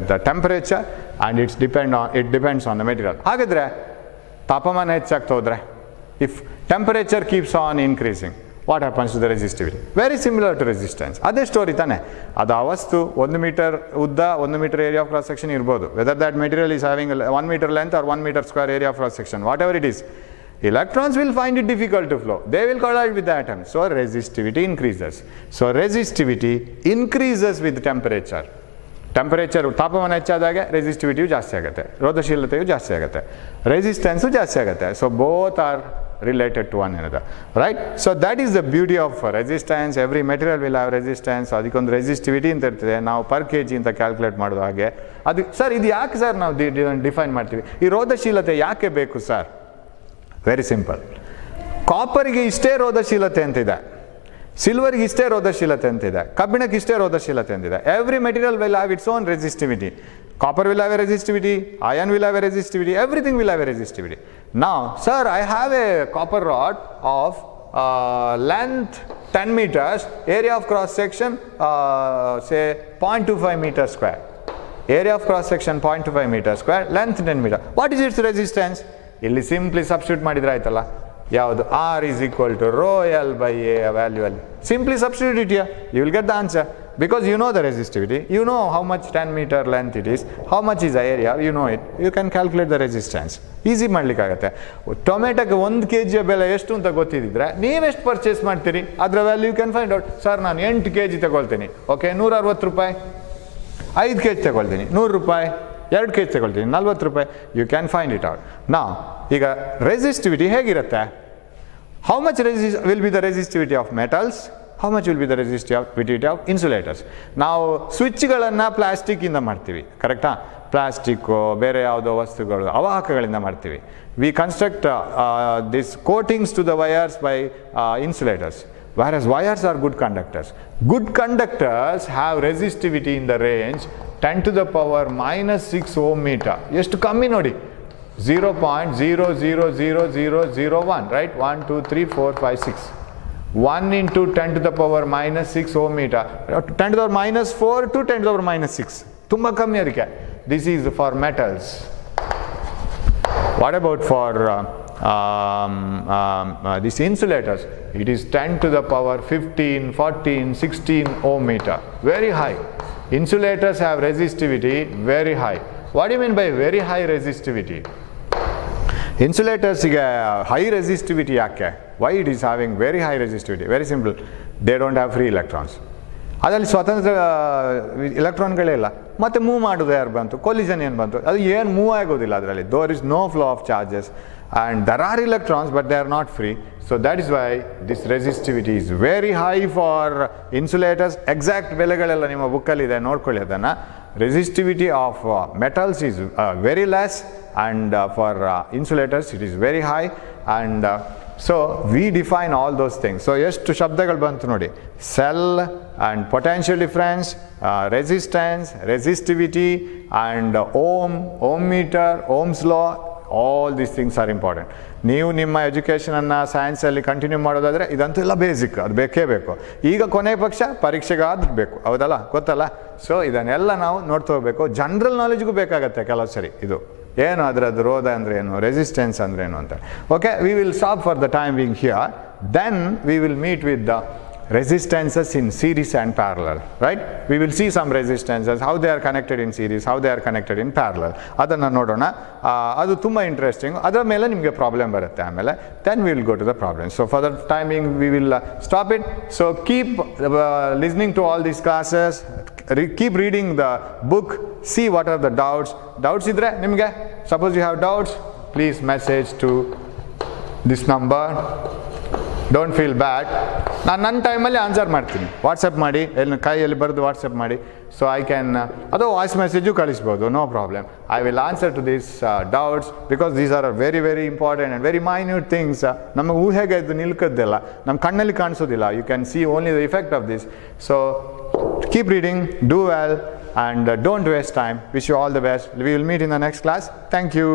the temperature and it depends on the material. ಹಾಗಾದರೆ ತಾಪಮಾನ ಹೆಚ್ಚಾಗ್ತಾ ಹೋದರೆ, if temperature keeps on increasing, what happens to the resistivity? Very similar to resistance. ಅದೇ story ತಾನೆ. ಅದು ಆ ವಸ್ತು 1 metre ಉದ್ದ, 1 metre area of cross section ಇರ್ಬೋದು. Whether that material is having 1 metre length or 1 metre square area of cross section, whatever it is, electrons will find it difficult to flow. They will collide with the atoms. So resistivity increases. So resistivity increases with temperature. Temperature, ತಾಪಮಾನ ಹೆಚ್ಚಾದಾಗ ರೆಸಿಸ್ಟಿವಿಟಿಯು ಜಾಸ್ತಿ ಆಗುತ್ತೆ, ರೋಧಶೀಲತೆಯು ಜಾಸ್ತಿ ಆಗುತ್ತೆ, resistance ಜಾಸ್ತಿ ಆಗುತ್ತೆ. So both are related to one another, right? So that is the beauty of resistance. Every material will have resistance. ಅದಕ್ಕೊಂದು resistivity ಅಂತ ಇರ್ತದೆ. ನಾವು ಪರ್ ಕೆ ಜಿ ಅಂತ ಕ್ಯಾಲ್ಕುಲೇಟ್ ಮಾಡೋದು ಹಾಗೆ. ಅದು ಸರ್ ಇದು ಯಾಕೆ ಸರ್ ನಾವು ಡಿಫೈನ್ ಮಾಡ್ತೀವಿ? ಈ ರೋಧಶೀಲತೆ ಯಾಕೆ ಬೇಕು ಸರ್? Very simple. ಕಾಪರಿಗೆ ಇಷ್ಟೇ ರೋಧಶೀಲತೆ ಅಂತಿದೆ, ಸಿಲ್ವರ್ಗೆ ಇಷ್ಟೇ ರೋಧಶೀಲತೆ ಅಂತಿದೆ, ಕಬ್ಬಿಣಕ್ಕೆ ಇಷ್ಟೇ ರೋಧಶೀಲತೆ ಅಂತಿದೆ. Every material will have its own resistivity. Copper will have a resistivity, iron will have a resistivity, everything will have a resistivity. Now, sir, I have a copper rod of length 10 meters, area of cross section say 0.25 meters square. Area of cross section 0.25 meters square, length 10 meter. What is its resistance? ಇಲ್ಲಿ simply substitute ಮಾಡಿದ್ರೆ ಆಯ್ತಲ್ಲ. ಯಾವುದು? R is equal to rho L by A value L. Simply substitute it here, you will get the answer. Because you know the resistivity, you know how much 10 meter length it is, how much is the area, you know it, you can calculate the resistance. Easy ಮಾಡ್ಲಿಕ್ಕಾಗತ್ತೆ. ಟೊಮೆಟೊಗೆ 1 kg ಬೆಲೆ ಎಷ್ಟು ಅಂತ ಗೊತ್ತಿದ್ದರೆ ನೀವೆಷ್ಟು purchase ಮಾಡ್ತೀರಿ, ಅದರ value you can find out. Sir ನಾನು 8 kg ತಗೊಳ್ತೀನಿ, ಓಕೆ, 160 ರೂಪಾಯಿ. 5 kg ತಗೊಳ್ತೀನಿ, 100 ರೂಪಾಯಿ. 2 kg ತಗೊಳ್ತೀನಿ, 40 ರೂಪಾಯಿ. You can find it out. ನಾ ಈಗ ರೆಸಿಸ್ಟಿವಿಟಿ ಹೇಗಿರುತ್ತೆ? How much will be the resistivity of metals? How much will be the resistivity of insulators? ನಾವು ಸ್ವಿಚ್ಗಳನ್ನು ಪ್ಲಾಸ್ಟಿಕ್ಕಿಂದ ಮಾಡ್ತೀವಿ, ಕರೆಕ್ಟಾ? ಪ್ಲಾಸ್ಟಿಕ್ಕು, ಬೇರೆ ಯಾವುದೋ ವಸ್ತುಗಳು, ಅವಾಹಕಗಳಿಂದ ಮಾಡ್ತೀವಿ. We construct this coatings to the wires by insulators. Whereas wires are good conductors. Good conductors have resistivity in the range 10 to the power minus 6 ohm meter. ಎಷ್ಟು ಕಮ್ಮಿ ನೋಡಿ, 0.000001, right? 1, 2, 3, 4, 5, 6. 1 into 10 to the power minus 6 ohm meter. 10 to the power minus 4 to 10 to the power minus 6. ತುಂಬ ಕಮ್ಮಿ ಅದಕ್ಕೆ. This is for metals. What about for these insulators? It is 10 to the power 15, 14, 16 ohm meter. Very high. Insulators have resistivity very high. What do you mean by very high resistivity? Insulators high resistivity ಯಾಕೆ? Why it is having very high resistivity? Very simple. They don't have free electrons. ಅದರಲ್ಲಿ ಸ್ವತಂತ್ರ ಇಲೆಕ್ಟ್ರಾನ್ಗಳೇ ಇಲ್ಲ. ಮತ್ತು move ಮಾಡೋದು ಯಾರು ಬಂತು? Collision ಏನು ಬಂತು? ಅದು ಏನು ಮೂವ್ ಆಗೋದಿಲ್ಲ ಅದರಲ್ಲಿ. There is no flow of charges and there are electrons but they are not free. So that is why this resistivity is very high for insulators. Exact ಬೆಲೆಗಳೆಲ್ಲ ನಿಮ್ಮ ಬುಕ್ಕಲ್ಲಿ ಇದೆ, ನೋಡ್ಕೊಳ್ಳಿ ಅದನ್ನು. Resistivity of metals is very less, and for insulators it is very high. And so we define all those things. So ಎಷ್ಟು ಶಬ್ದಗಳು ಬಂತು ನೋಡಿ: cell and potential difference, resistance, resistivity, and ohm meter, Ohm's law. All these things are important. ನೀವು ನಿಮ್ಮ ಎಜುಕೇಷನನ್ನು ಸೈನ್ಸಲ್ಲಿ continue ಮಾಡೋದಾದರೆ ಇದಂತೂ ಎಲ್ಲ basic, ಅದು ಬೇಕೇ ಬೇಕು. ಈಗ ಕೊನೆ ಪಕ್ಷ ಪರೀಕ್ಷೆಗಾದ್ರೂ ಬೇಕು, ಹೌದಲ್ಲ, ಗೊತ್ತಲ್ಲ. ಸೊ ಇದನ್ನೆಲ್ಲ ನಾವು ನೋಡ್ತಾ ಹೋಗಬೇಕು. ಜನರಲ್ ನಾಲೆಜ್ಗೂ ಬೇಕಾಗತ್ತೆ ಕೆಲವು ಸರಿ ಇದು ಏನು ಅದರದ್ದು ರೋಧ ಅಂದರೆ ಏನು, ರೆಸಿಸ್ಟೆನ್ಸ್ ಅಂದ್ರೇನು ಅಂತ. Okay, we will stop for the time being here. Then we will meet with the resistances in series and parallel, right? We will see some resistances, how they are connected in series, how they are connected in parallel. ಅದನ್ನು ನೋಡೋಣ. ಅದು ತುಂಬ interesting. ಅದರ ಮೇಲೆ ನಿಮಗೆ problem ಬರುತ್ತೆ ಆಮೇಲೆ. then we will go to the problem. So for the timing we will stop it. So keep listening to all these classes, keep reading the book, see what are the doubts ಇದ್ರೆ ನಿಮಗೆ, suppose you have doubts, please message to this number. Don't feel bad. ನಾನು ನನ್ನ ಟೈಮಲ್ಲಿ answer ಮಾಡ್ತೀನಿ. WhatsApp ಮಾಡಿ, ಕೈಯಲ್ಲಿ ಬರೆದು WhatsApp ಮಾಡಿ. ಸೊ ಐ ಕ್ಯಾನ್, ಅದು ವಾಯ್ಸ್ ಮೆಸೇಜು ಕಳಿಸ್ಬೋದು, no problem. I will answer to these doubts because these are very very important and very minute things. ನಮಗೆ ಊಹೆಗೆ ಇದು ನಿಲ್ಕೋದಿಲ್ಲ, ನಮ್ಮ ಕಣ್ಣಲ್ಲಿ ಕಾಣಿಸೋದಿಲ್ಲ. You can see only the effect of this. So keep reading, do well, and don't waste time. Wish you all the best. We will meet in the next class. Thank you.